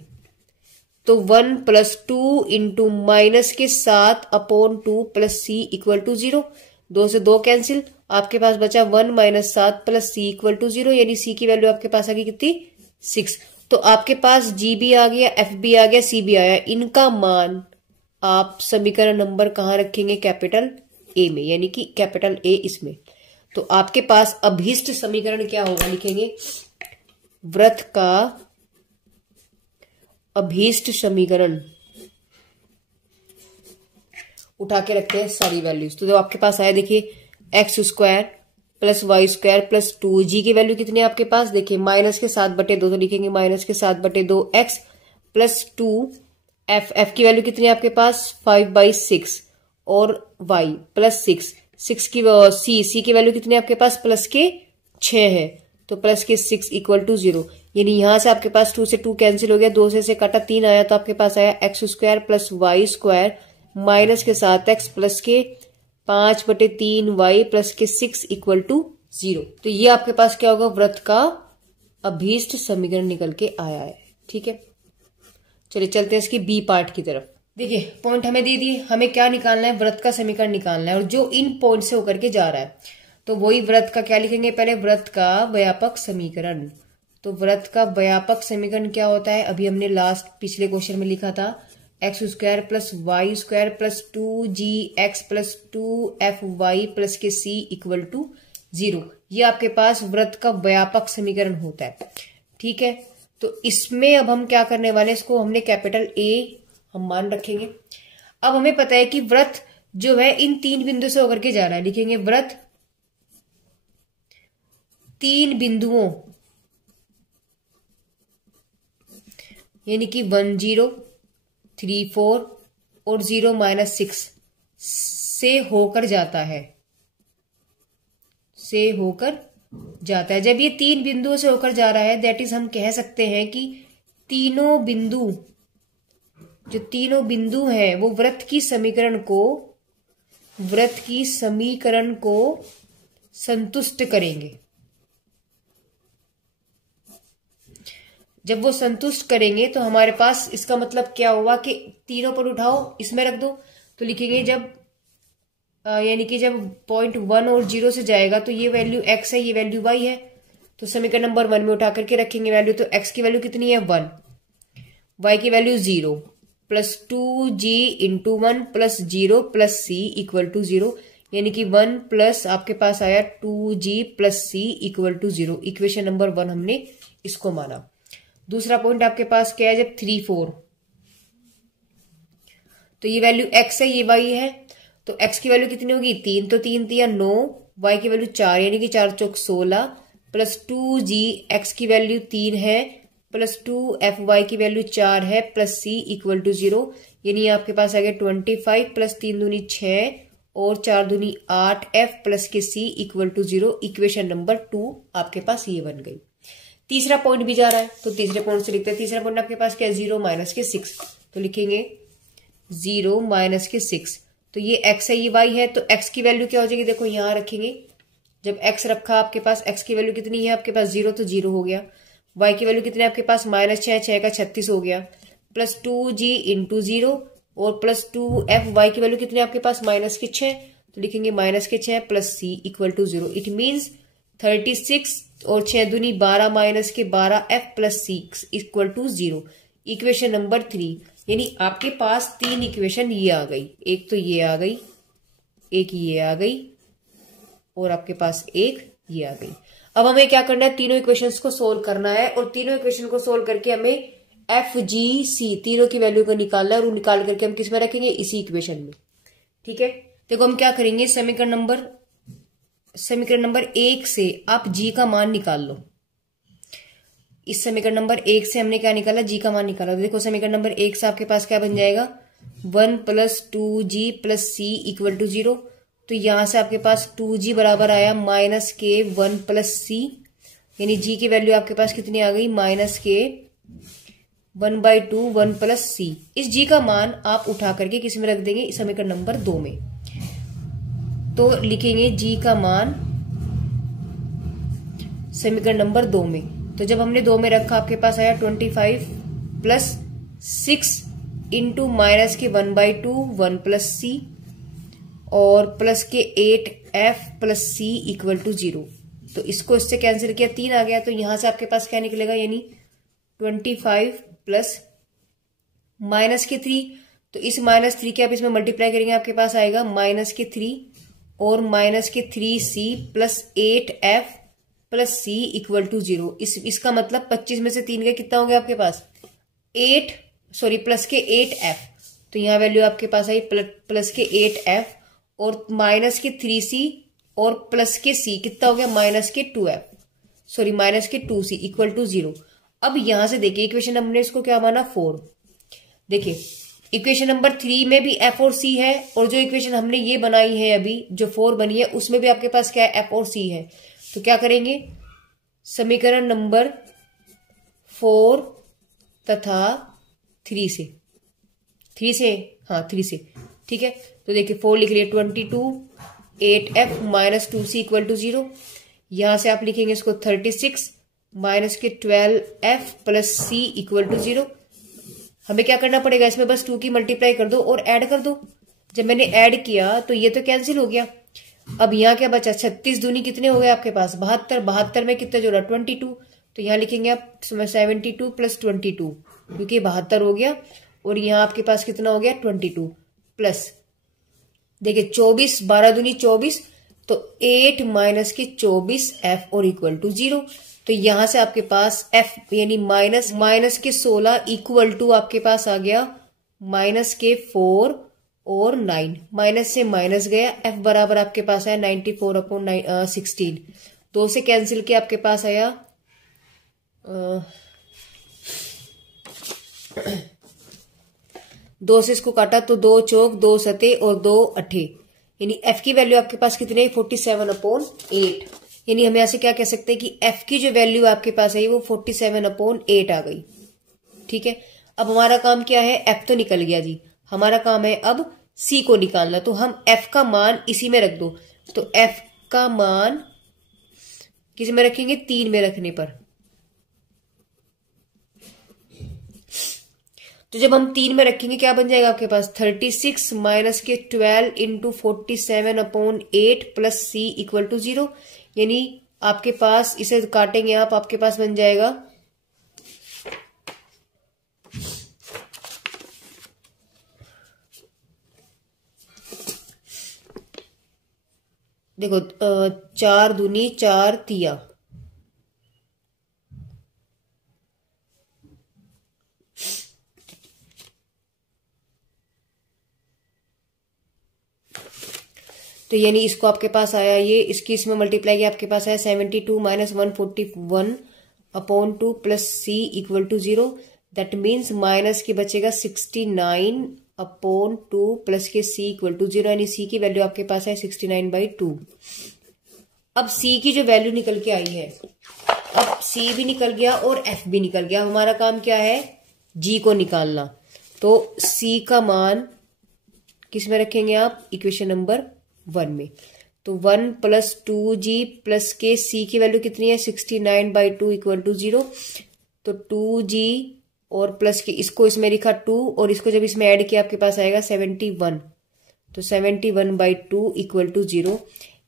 तो 1 प्लस 2 इंटू माइनस के 7/2 प्लस c इक्वल टू 0। 2 से 2 कैंसिल, आपके पास बचा 1 minus 7 plus c equal to 0, यानी c की वैल्यू आपके पास आ गई कितनी, 6। तो आपके पास g भी आ गया, f भी आ गया, c भी आया। इनका मान आप समीकरण नंबर कहाँ रखेंगे, कैपिटल a में, यानी कि कैपिटल A इसमें। तो आपके पास अभीष्ट समीकरण क्या होगा, लिखेंगे वृत्त का अभीष्ट समीकरण, उठा के रखते हैं सारी वैल्यूज। तो जो आपके पास आया देखिए x² plus y² plus 2g की वैल्यू कितनी है आपके पास, देखिए -7/2, तो लिखेंगे -7/2 x प्लस 2f, f की वैल्यू कितनी है आपके पास 5/6, और y प्लस 6 की c की वैल्यू कितनी है आपके पास प्लस के 6 है, तो प्लस के 6 इक्वल टू 0, यानी यहां से आपके पास 2 से 2 कैंसिल हो गया, 2 से काटा 3 आया, तो आपके पास आया x² प्लस y² माइनस के 7x प्लस के 5/3y प्लस के 6 इक्वल टू 0। तो ये आपके पास क्या होगा, वृत्त का अभीष्ट समीकरण निकल के आया है, ठीक है। चलिए चलते हैं इसकी बी पार्ट की तरफ। देखिए पॉइंट हमें दे दिए, हमें क्या निकालना है, वृत्त का समीकरण निकालना है, और जो इन पॉइंट से होकर के जा रहा है, तो वही वृत्त का क्या लिखेंगे, पहले वृत्त का व्यापक समीकरण। तो वृत्त का व्यापक समीकरण क्या होता है, अभी हमने लास्ट पिछले क्वेश्चन में लिखा था, x² plus y² plus 2gx plus 2fy plus के c इक्वल टू 0। ये आपके पास वृत्त का व्यापक समीकरण होता है, ठीक है। तो इसमें अब हम क्या करने वाले हैं, इसको हमने कैपिटल A हम मान रखेंगे। अब हमें पता है कि वृत्त जो है इन 3 बिंदु से होकर के जा रहा है, लिखेंगे वृत्त 3 बिंदुओं यानी कि 1 0 3 4 और 0 -6 से होकर जाता है, जब ये 3 बिंदुओं से होकर जा रहा है, दैट इज हम कह सकते हैं कि तीनों बिंदु हैं वो वृत्त की समीकरण को संतुष्ट करेंगे। जब वो संतुष्ट करेंगे तो हमारे पास इसका मतलब क्या हुआ कि तीनों पर उठाओ, इसमें रख दो। तो लिखेंगे जब यानी कि जब पॉइंट 1 और 0 से जाएगा तो ये वैल्यू x है, ये वैल्यू y है, तो समीकरण नंबर 1 में उठा करके रखेंगे वैल्यू। तो x की वैल्यू कितनी है 1, y की value 0 plus 2g into 1 plus 0 plus c equal to 0, यानी कि 1 प्लस आपके पास आया 2g plus c equal to 0। Equation number 1 हमने इसको माना। दूसरा पॉइंट आपके पास क्या है, जब 3 4 तो ये वैल्यू x है, ये y है, तो x की वैल्यू कितनी होगी 3, तो 3 3 9, y की वैल्यू 4 यानी कि 4 चौक 16 प्लस 2g x की वैल्यू 3 है प्लस 2f y की वैल्यू 4 है प्लस c इक्वल टू 0, यानी आपके पास आ गया 25 प्लस 3 दूनी 6 और 4 दूनी 8 f प्लस के c equal to 0। Equation number 2 आपके पास ये बन गई। तीसरा पॉइंट भी जा रहा है, तो तीसरे पॉइंट से लिखते हैं। तीसरा पॉइंट आपके पास क्या है, 0 माइनस के 6, तो लिखेंगे 0 माइनस के 6, तो ये x है ये y है, तो x की वैल्यू क्या हो जाएगी, देखो यहां रखेंगे। जब x रखा आपके पास, x की वैल्यू कितनी है आपके पास 0, तो 0 हो गया। y की वैल्यू कितनी है आपके पास -6, 6 का 36 हो गया, प्लस 2g इंटू 0 और प्लस 2f y की वैल्यू कितनी है आपके पास -6, तो लिखेंगे -6 plus c equal to 0। It means 36 और 6 दूनी 12 माइनस के 12 f plus c equal to 0। Equation number 3, यानी आपके पास 3 इक्वेशन ये आ गई, एक तो ये आ गई, एक ये आ गई और आपके पास एक ये आ गई। अब हमें क्या करना है, तीनों इक्वेशंस को सोल्व करना है और तीनों इक्वेशन को सोल्व करके हमें एफ जी सी तीनों की वैल्यू को निकालना है और निकाल करके हम किस में रखेंगे, इसी इक्वेशन में। ठीक है, देखो हम क्या करेंगे, समीकरण नंबर 1 से आप जी का मान निकाल लो। इस समीकरण नंबर 1 से हमने क्या निकाला, जी का मान निकाला। तो देखो समीकरण नंबर 1 से आपके पास क्या बन जाएगा, 1 plus 2g plus c equal to 0। तो यहां से आपके पास 2g बराबर आया माइनस के 1 प्लस सी, यानी g की वैल्यू आपके पास कितनी आ गई, माइनस के 1/2 1 प्लस सी। इस g का मान आप उठा करके किस में रख देंगे, समीकरण नंबर 2 में। तो लिखेंगे g का मान समीकरण नंबर 2 में। तो जब हमने 2 में रखा आपके पास आया 25 प्लस 6 इंटू माइनस के 1/2 1 प्लस सी और प्लस के 8f plus c equal to 0। तो इसको इससे कैंसिल किया, 3 आ गया, तो यहां से आपके पास क्या निकलेगा, यानी 25 प्लस माइनस के 3, तो इस -3 के आप इसमें मल्टीप्लाई करेंगे, आपके पास आएगा माइनस के 3 और माइनस के 3c plus 8f plus c equal to 0। इसका मतलब 25 में से 3 का कितना हो गया आपके पास, प्लस के 8f, तो यहाँ वैल्यू आपके पास आई प्लस के 8f और माइनस के 3c और प्लस के c कितना हो गया, माइनस के 2c इक्वल टू 0। अब यहां से देखिए इक्वेशन हमने इसको क्या माना, 4। देखिए इक्वेशन नंबर 3 में भी f और c है और जो इक्वेशन हमने ये बनाई है अभी जो 4 बनी है उसमें भी आपके पास क्या है, f और c है। तो क्या करेंगे, समीकरण नंबर 4 तथा 3 से, ठीक है। तो देखिए 4 लिख लिए, 22 8f minus 2c equal to 0। यहां से आप लिखेंगे इसको 36 माइनस के 12f plus c equal to 0। हमें क्या करना पड़ेगा, इसमें बस 2 की मल्टीप्लाई कर दो और ऐड कर दो। जब मैंने ऐड किया तो ये तो कैंसिल हो गया। अब यहाँ क्या बचा, 36 दूनी कितने हो गए आपके पास 72, 72 में कितना जोड़ा 22, तो यहाँ लिखेंगे आप 72 प्लस 22 क्योंकि 72 हो गया और यहाँ आपके पास कितना हो गया 22 प्लस देखिए 24, 12 दूनी 24, तो 8 माइनस के 24 f और इक्वल टू 0। तो यहां से आपके पास f यानी माइनस के 16 इक्वल टू आपके पास आ गया माइनस के 4 और 9, माइनस से माइनस गया, f बराबर आपके पास आया 94/16। 2 से कैंसिल किया आपके पास आया 2 से इसको काटा तो 2 चौक 2 सते और 2 अठे, यानी f की वैल्यू आपके पास कितनी है 47/8। यानी हम ऐसे क्या कह सकते हैं कि f की जो वैल्यू आपके पास है वो 47/8 आ गई। ठीक है, अब हमारा काम क्या है, f तो निकल गया जी, हमारा काम है अब c को निकालना। तो हम f का मान इसी में रख दो, तो f का मान किसी में रखेंगे, 3 में रखने पर। तो जब हम 3 में रखेंगे क्या बन जाएगा आपके पास 36 माइनस के 12 into 47/8 plus c equal to 0। यानी आपके पास इसे काटेंगे आप, आपके पास बन जाएगा 36 देखो 4 दूनी 4 तिया, तो यानी इसको आपके पास आया ये, इसकी इसमें मल्टीप्लाई किया आपके पास आया 72 minus 141 upon 2 plus c equal to 0। That means minus के बचेगा 69 अपॉन 2 प्लस के सी इक्वल टू 0, यानी सी की वैल्यू आपके पास है 69/2। अब सी की जो वैल्यू निकल के आई है, अब सी भी निकल गया और एफ भी निकल गया। हमारा काम क्या है, जी को निकालना। तो सी का मान किस में रखेंगे आप, इक्वेशन नंबर 1 में। तो 1 प्लस 2g प्लस के सी की वैल्यू कितनी है 69/2 इक्वल टू 0। तो 2g और प्लस के इसको इसमें लिखा 2 और इसको जब इसमें ऐड किया आपके पास आएगा 71। तो 71/2 इक्वल टू 0,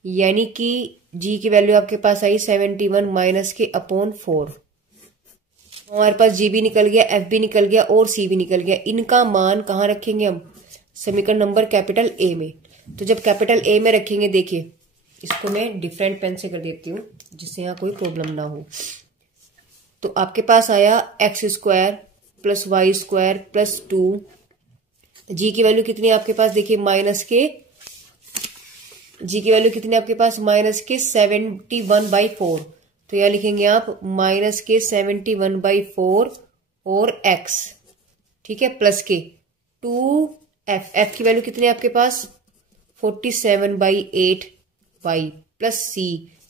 यानी कि g की वैल्यू आपके पास आई 71 माइनस के अपॉन 4। हमारे पास g भी निकल गया, f भी निकल गया और c भी निकल गया। इनका मान कहाँ रखेंगे हम, समीकरण नंबर कैपिटल ए में। तो जब कैपिटल ए में रखेंगे, देखिए इसको मैं डिफरेंट पेन से कर देती हूँ जिससे यहाँ कोई प्रॉब्लम ना हो। तो आपके पास आया x² प्लस y² प्लस 2, जी की वैल्यू कितनी है आपके पास, देखिए माइनस के, जी की वैल्यू कितनी है आपके पास माइनस के 71/4। तो यहाँ लिखेंगे आप माइनस के 71/4 और x, ठीक है, प्लस के 2f, f की वैल्यू कितनी है आपके पास 47/8 y प्लस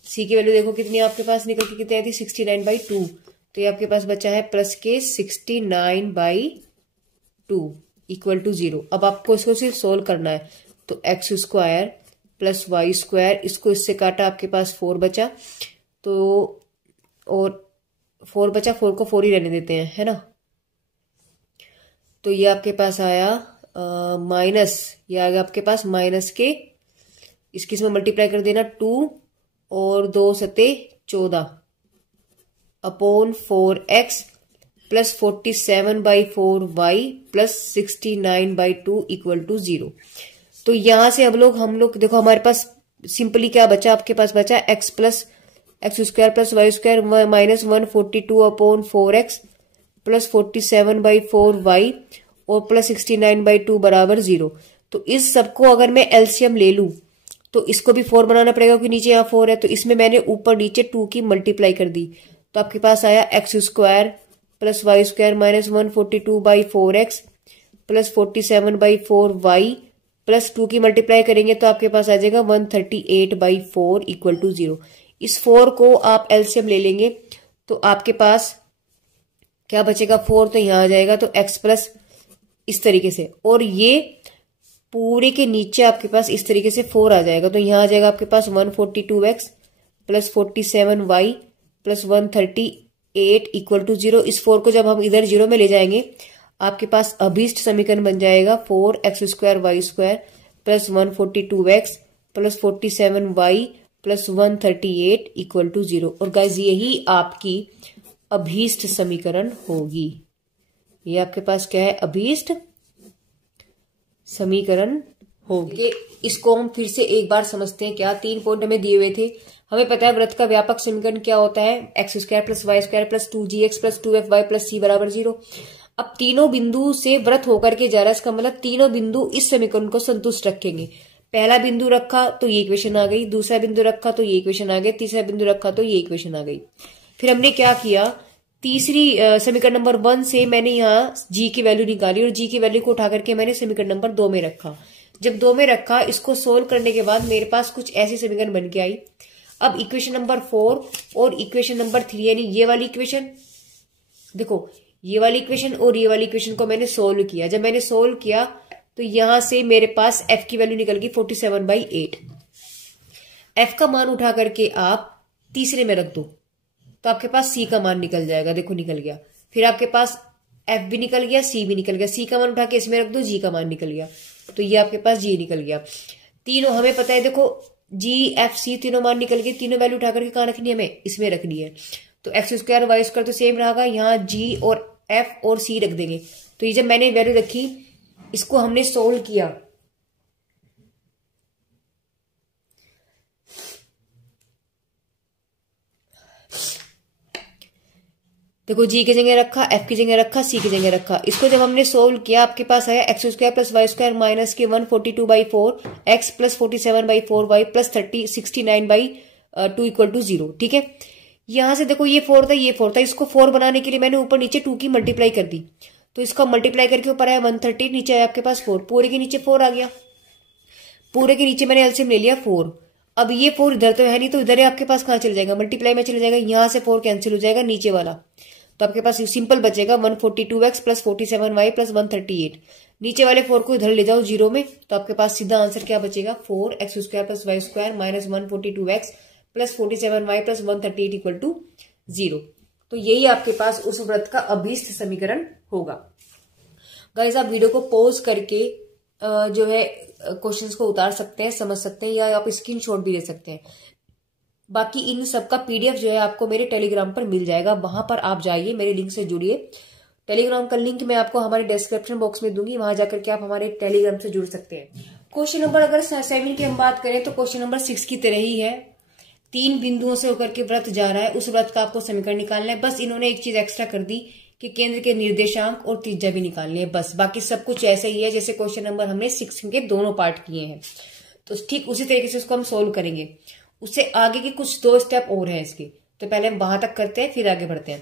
c की वैल्यू देखो कितनी आपके पास निकल के कितनी आई थी 69/2। तो ये आपके पास बचा है प्लस के 69/2 इक्वल टू 0। अब आपको इसको सिर्फ सोल्व करना है। तो x² प्लस y², इसको इससे काटा आपके पास 4 बचा, तो और 4 बचा, 4 को 4 ही रहने देते हैं, है ना। तो ये आपके पास आया माइनस, ये आ गया आपके पास माइनस के, इसकी इसमें मल्टीप्लाई कर देना 2 और 2 सते 14 upon 4x plus 47/4y plus 69/2 equal to 0। तो यहां से अब हम लोग देखो हमारे पास सिंपली क्या बचा, आपके पास बचा x plus x² plus y² minus 142 upon 4x plus 47/4y और प्लस 69/2 बराबर 0। तो इस सबको अगर मैं एलसीएम ले लूं तो इसको भी 4 बनाना पड़ेगा क्योंकि नीचे यहाँ 4 है। तो इसमें मैंने ऊपर नीचे 2 की मल्टीप्लाई कर दी। तो आपके पास आया x² plus y² minus 142/4x plus 47/4y plus 2 की मल्टीप्लाई करेंगे तो आपके पास आ जाएगा 138/4 इक्वल टू 0। इस 4 को आप एलसीएम ले लेंगे तो आपके पास क्या बचेगा 4, तो यहाँ आ जाएगा तो x प्लस इस तरीके से, और ये पूरे के नीचे आपके पास इस तरीके से 4 आ जाएगा। तो यहाँ आ जाएगा आपके पास 142x plus 47y plus 138 equal to 0। इस 4 को जब हम इधर 0 में ले जाएंगे आपके पास अभीष्ट समीकरण बन जाएगा 4x² y² plus 142x plus 47y plus 138 equal to 0। और गाइज यही आपकी अभीष्ट समीकरण होगी। ये आपके पास क्या है, अभीष्ट समीकरण होगी। इसको हम फिर से एक बार समझते हैं। क्या 3 पॉइंट हमें दिए हुए थे। हमें पता है वृत्त का व्यापक समीकरण क्या होता है, x² plus y² plus 2gx plus 2fy plus c बराबर 0। अब तीनों बिंदु से वृत्त होकर के जा रहा है, इसका मतलब तीनों बिंदु इस समीकरण को संतुष्ट रखेंगे। पहला बिंदु रखा तो ये इक्वेशन आ गई, दूसरा बिंदु रखा तो ये इक्वेशन आ गई, तीसरा बिंदु रखा तो ये इक्वेशन आ गई। फिर हमने क्या किया, तीसरी समीकरण नंबर 1 से मैंने यहाँ g की वैल्यू निकाली और g की वैल्यू को उठा करके मैंने समीकरण नंबर 2 में रखा। जब 2 में रखा, इसको सोल्व करने के बाद मेरे पास कुछ ऐसी समीकरण बन के आई। अब इक्वेशन नंबर 4 और इक्वेशन नंबर 3 यानी ये वाली इक्वेशन, देखो ये वाली इक्वेशन और ये वाली इक्वेशन को मैंने सोल्व किया। जब मैंने सोल्व किया तो यहां से मेरे पास f की वैल्यू निकल गई 47/8। f का मान उठा करके आप तीसरे में रख दो तो आपके पास c का मान निकल जाएगा। देखो निकल गया। फिर आपके पास f भी निकल गया, c भी निकल गया। c का मान उठा के इसमें रख दो, g का मान निकल गया। तो ये आपके पास g निकल गया। तीनों हमें पता है, देखो g f c तीनों मान निकल गए। तीनों वैल्यू उठा करके कहाँ रखनी है, हमें इसमें रखनी है। तो x² y² तो सेम रहेगा, यहाँ g और f और c रख देंगे। तो ये जब मैंने वैल्यू रखी, इसको हमने सोल्व किया देखो जी की जगह रखा, एफ की जगह रखा, सी की जगह रखा। इसको जब हमने सोल्व किया आपके पास आया x square plus Y square minus के 142/4 x plus 47/4 y plus 69/2 equal to 0। ठीक है, यहां से देखो ये 4 था, ये 4 था, इसको 4 बनाने के लिए मैंने ऊपर नीचे 2 की मल्टीप्लाई कर दी, तो इसका मल्टीप्लाई करके ऊपर आया 130, नीचे आया आपके पास 4, पूरे के नीचे 4 आ गया, पूरे के नीचे मैंने एलसीएम ले लिया 4। अब ये 4 इधर तो है नहीं, तो इधर आपके पास कहां चले जाएगा, मल्टीप्लाई में चले जाएगा, यहां से 4 कैंसिल हो जाएगा नीचे वाला, तो आपके पास सिंपल बचेगा 142x प्लस 47y प्लस 138। नीचे वाले 4 को इधर ले जाओ 0 में, तो आपके पास सीधा आंसर क्या बचेगा, 4x square plus Y square minus 142x plus 47y plus 138 equal to 0। तो यही आपके पास उस वृत्त का अभीष्ट समीकरण होगा। गाइस आप वीडियो को पॉज करके जो है क्वेश्चंस को उतार सकते हैं, समझ सकते हैं, या आप स्क्रीनशॉट भी ले सकते हैं। बाकी इन सब का पीडीएफ जो है आपको मेरे टेलीग्राम पर मिल जाएगा, वहां पर आप जाइए, मेरे लिंक से जुड़िए। टेलीग्राम का लिंक मैं आपको हमारे डिस्क्रिप्शन बॉक्स में दूंगी, वहां जाकर के आप हमारे टेलीग्राम से जुड़ सकते हैं। क्वेश्चन नंबर अगर 7 की हम बात करें तो क्वेश्चन नंबर 6 की तरह ही है, 3 बिंदुओं से होकर के वृत्त जा रहा है, उस वृत्त का आपको समीकरण निकालना है। बस इन्होंने एक चीज एक्स्ट्रा कर दी कि केंद्र के निर्देशांक और त्रिज्या भी निकालनी है, बस बाकी सब कुछ ऐसे ही है जैसे क्वेश्चन नंबर हमने 6 के दोनों पार्ट किए हैं। तो ठीक उसी तरीके से उसको हम सोल्व करेंगे। उससे आगे के कुछ 2 स्टेप और हैं इसके, तो पहले हम वहां तक करते हैं फिर आगे बढ़ते हैं।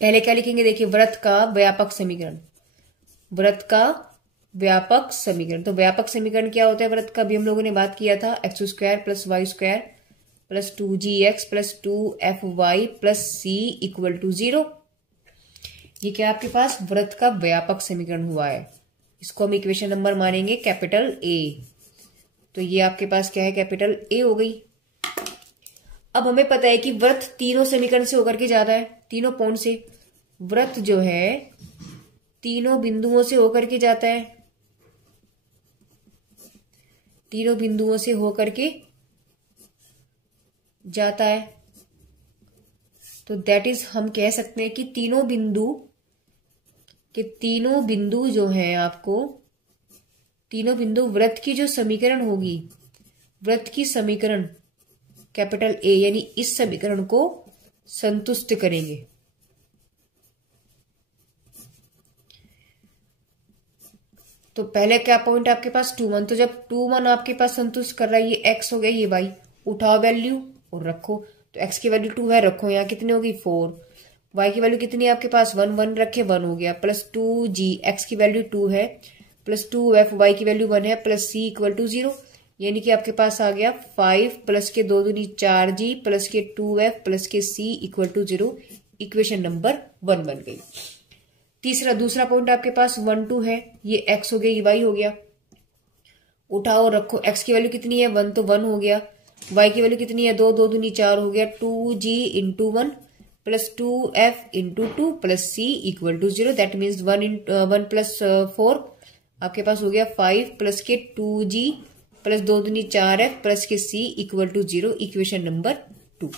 पहले क्या लिखेंगे, देखिए वृत्त का व्यापक समीकरण, वृत्त का व्यापक समीकरण। तो व्यापक समीकरण क्या होता है वृत्त का, अभी हम लोगों ने बात किया था, x square plus Y square plus 2gx plus 2fy plus c equal to 0। ये क्या आपके पास वृत्त का व्यापक समीकरण हुआ है, इसको हम इक्वेशन नंबर मानेंगे कैपिटल ए। तो ये आपके पास क्या है, कैपिटल ए हो गई। अब हमें पता है कि वृत्त तीनों समीकरण से होकर के जाता है, तीनों पॉइंट से वृत्त जो है तीनों बिंदुओं से होकर के जाता है, तीनों बिंदुओं से होकर के जाता है। तो दैट इज हम कह सकते हैं कि तीनों बिंदु जो है आपको, तीनों बिंदु वृत्त की जो समीकरण होगी, वृत्त की समीकरण कैपिटल ए यानी इस समीकरण को संतुष्ट करेंगे। तो पहले क्या पॉइंट आपके पास 2 1, तो जब 2 1 आपके पास संतुष्ट कर रहा है, ये x हो गया, ये y, उठाओ वैल्यू और रखो। तो x की वैल्यू 2 है, रखो, यहाँ कितनी होगी 4, y की वैल्यू कितनी है आपके पास 1 1 रखे 1 हो गया, प्लस 2g, x की वैल्यू 2 है, प्लस 2f, y की वैल्यू 1 है, प्लस c इक्वल टू 0, यानी कि आपके पास आ गया 5 प्लस के 2 दूनी 4g प्लस के 2f प्लस के c equal to 0। Equation number 1 बन गई। दूसरा पॉइंट आपके पास 1 2 है, ये x हो गया, ये y हो गया, उठाओ रखो, x की वैल्यू कितनी है 1, तो 1 हो गया, y की वैल्यू कितनी है 2 2 दूनी 4 हो गया, 2g into 1 plus 2f into 2 plus c equal to 0। That means 1 plus 4 आपके पास हो गया 5 प्लस के 2g प्लस 2 दूनी 4f प्लस के c equal to 0। Equation number 2।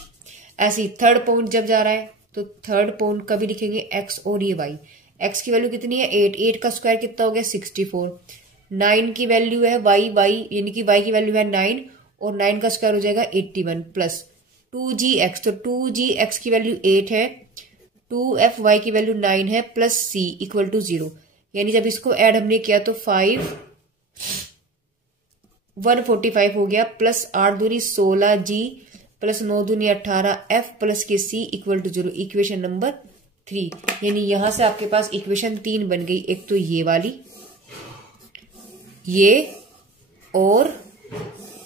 ऐसे ही थर्ड पॉइंट जब जा रहा है तो थर्ड पॉइंट कभी लिखेंगे x और ये y। x की वैल्यू कितनी है 8, 8 का स्क्वायर कितना हो गया 64, 9 की वैल्यू है y यानी कि y की वैल्यू है 9 और 9 का स्क्वायर हो जाएगा 81 प्लस 2gx, तो 2gx की वैल्यू 8 है, 2fy की वैल्यू 9 है प्लस c इक्वल टू 0, यानी जब इसको ऐड हमने किया तो 145 हो गया, प्लस 8 दूनी 16g प्लस 9 दूनी 18f प्लस के c equal to 0। Equation number 3, यानी यहां से आपके पास इक्वेशन 3 बन गई, एक तो ये वाली, ये और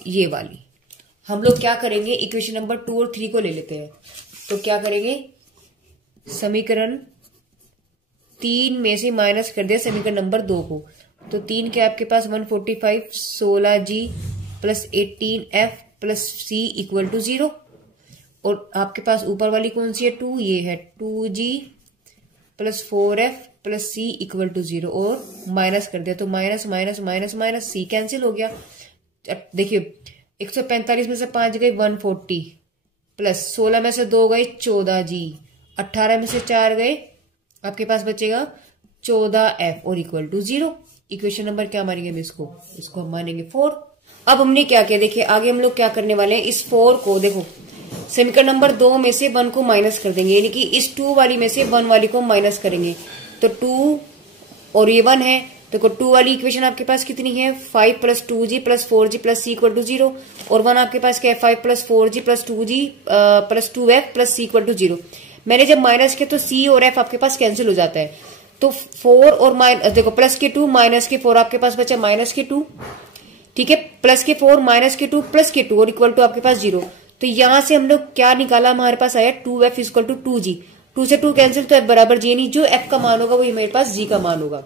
ये वाली। हम लोग क्या करेंगे, इक्वेशन नंबर 2 और 3 को ले लेते हैं। तो क्या करेंगे, समीकरण 3 में से माइनस कर दिया समीकरण नंबर 2 को, तो 3 के आपके पास 145 16g plus 18f plus c equal to 0, और आपके पास ऊपर वाली कौन सी है 2, ये है 2g plus 4f plus c equal to 0, और माइनस कर दिया तो minus minus minus minus c cancel हो गया। देखिए 145 में से 5 गए 140 प्लस 16 में से 2 गए 14g, 18 में से 4 गए आपके पास बचेगा 14f और इक्वल टू 0। इक्वेशन नंबर क्या मानेंगे इसको हम मानेंगे 4। अब हमने क्या किया, देखिए आगे हम लोग क्या करने वाले हैं, इस 4 को देखो समीकरण नंबर 2 में से 1 को माइनस कर देंगे, यानी कि इस 2 वाली में से 1 वाली को माइनस करेंगे। तो 2 और ये 1 है, देखो 2 वाली इक्वेशन आपके पास कितनी है, 5 plus 2g plus 4g plus c equal to 0, और 1 आपके पास क्या है, 5 plus 4g plus 2g plus 2f plus c equal to 0। मैंने जब माइनस किया तो c और f आपके पास कैंसिल हो जाता है, तो 4 और माइनस, देखो प्लस के 2 माइनस के 4 आपके पास बचा माइनस के 2, ठीक है, प्लस के 4 माइनस के 2 प्लस के 2 और इक्वल टू आपके पास 0। तो यहां से हम लोग क्या निकाला, हमारे पास आया 2f इक्वल टू 2g, 2 से 2 कैंसिल, तो f बराबर g, यानी जो f का मान होगा वो मेरे पास g का मान होगा।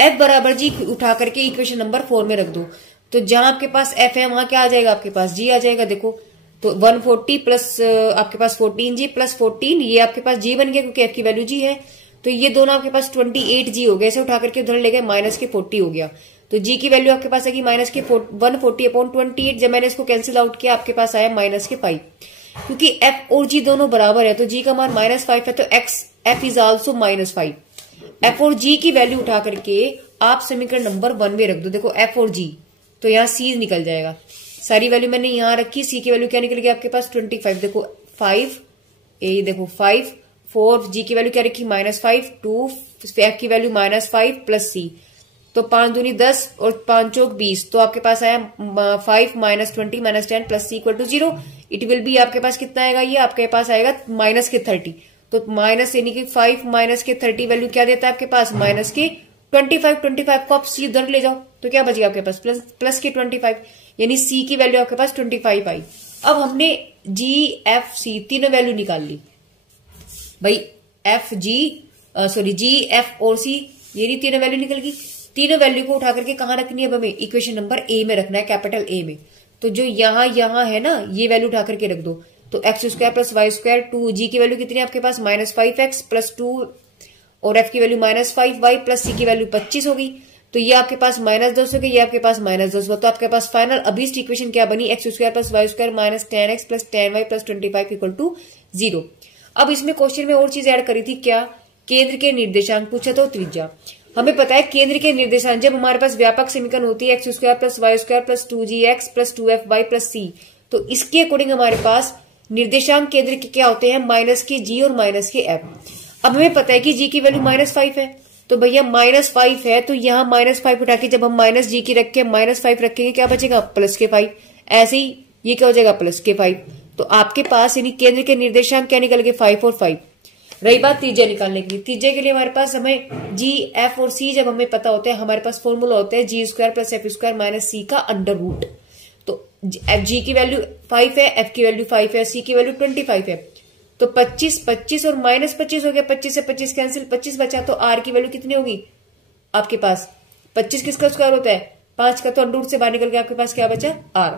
f बराबर g उठा करके इक्वेशन नंबर 4 में रख दो, तो जहां आपके पास f है वहां क्या आ जाएगा, आपके पास g आ जाएगा। देखो तो 140 प्लस आपके पास 14g प्लस 14, ये आपके पास g बन गया क्योंकि f की वैल्यू g है, तो ये दोनों आपके पास 28g हो गया, इसे उठा करके उधर ले गए, माइनस के 40 हो गया, तो g की वैल्यू आपके पास आएगी माइनस के 140/28। जब मैंने इसको कैंसिल आउट किया आपके पास आया माइनस के 5, क्योंकि f और g दोनों बराबर है तो g का मान -5 है, तो f इज आल्सो -5। f और g की वैल्यू उठा करके आप समीकरण नंबर 1 में रख दो, देखो f और g, तो यहाँ c निकल जाएगा, सारी वैल्यू मैंने यहाँ रखी, c की वैल्यू क्या निकल गई आपके पास 25, देखो 5, ये देखो 5, 4, g की वैल्यू क्या रखी -5, 2, f की वैल्यू -5 प्लस c, तो 5 दूनी 10 और 5 चौक 20, तो आपके पास आया 5 -20 -10 plus c equal to 0। It will be आपके पास कितना आएगा, ये आपके पास आएगा माइनस के 30, तो माइनस यानी कि 5 माइनस के 30 वैल्यू क्या देता है आपके पास, माइनस के 25 को आप c उधर ले जाओ, तो क्या बचेगा आपके पास प्लस के 25, यानी c की वैल्यू आपके पास 25 आई। अब हमने g f c तीनों वैल्यू निकाल ली भाई, g f और c, ये तीनों वैल्यू निकल गई। तीनों वैल्यू को उठा करके कहां रखनी है, अब हमें इक्वेशन नंबर ए में रखना है, कैपिटल ए में। तो जो यहाँ है ना, ये वैल्यू उठा करके रख दो, तो x² प्लस y², 2g की वैल्यू कितनी है आपके पास -5x प्लस 2, और f की वैल्यू -5y प्लस c की वैल्यू 25 होगी, तो ये आपके पास -10 हो गई, ये आपके पास -10 हुआ, तो आपके पास फाइनल अभी इक्वेशन क्या बनी, x² plus y² minus 10x plus 10y plus 25 equal to 0। अब इसमें क्वेश्चन में और चीज ऐड करी थी, क्या, केंद्र के निर्देशांक पूछा तो त्रिज्या। हमें पता है केंद्र के निर्देशांक जब हमारे पास व्यापक समीकरण होती है x² plus y² plus 2gx plus 2fy plus c, तो इसके अकॉर्डिंग हमारे पास निर्देशांक केंद्र के क्या होते हैं, माइनस के g और माइनस के f। अब हमें पता है कि g की वैल्यू -5 है, तो भैया -5 है, तो यहाँ -5 उठा के जब हम माइनस g की रख के -5 रखेंगे क्या बचेगा, प्लस के 5, ऐसे ही ये क्या हो जाएगा, प्लस के 5। तो आपके पास यानी केंद्र के निर्देशांक क्या निकल गए, 5 और 5। रही बात त्रिज्या निकालने के लिए, त्रिज्या के लिए हमारे पास हमें g f और c जब हमें पता होता है, हमारे पास फॉर्मूला होता है g² plus f² minus c का अंडर रूट। तो g की वैल्यू 5 है, f की वैल्यू 5 है, c की वैल्यू 25 है, तो 25 और -25 हो गया, 25 से 25 कैंसिल, 25 बचा, तो r की वैल्यू कितनी होगी आपके पास, 25 किसका स्क्वायर होता है, 5 का, तो अंडर रूट से बाहर निकल गया, आपके पास क्या बचा, r।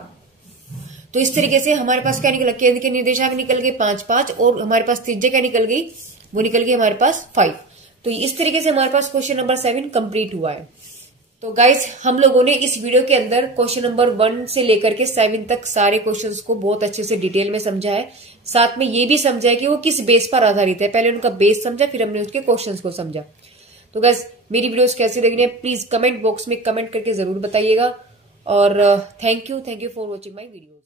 तो इस तरीके से हमारे पास क्या निकला, केंद्र के निर्देशांक निकल गए 5, और हमारे पास त्रिज्या क्या निकल गई, वो निकल गई हमारे पास 5। तो इस तरीके से हमारे पास क्वेश्चन नंबर 7 कंप्लीट हुआ है। तो गाइस हम लोगों ने इस वीडियो के अंदर क्वेश्चन नंबर 1 से लेकर के 7 तक सारे क्वेश्चंस को बहुत अच्छे से डिटेल में समझा है, साथ में ये भी समझा है कि वो किस बेस पर आधारित है। पहले उनका बेस समझा, फिर हमने उसके क्वेश्चंस को समझा। तो गाइस मेरी वीडियोस कैसी लग रही है प्लीज कमेंट बॉक्स में कमेंट करके जरूर बताइएगा, और thank you for watching my video.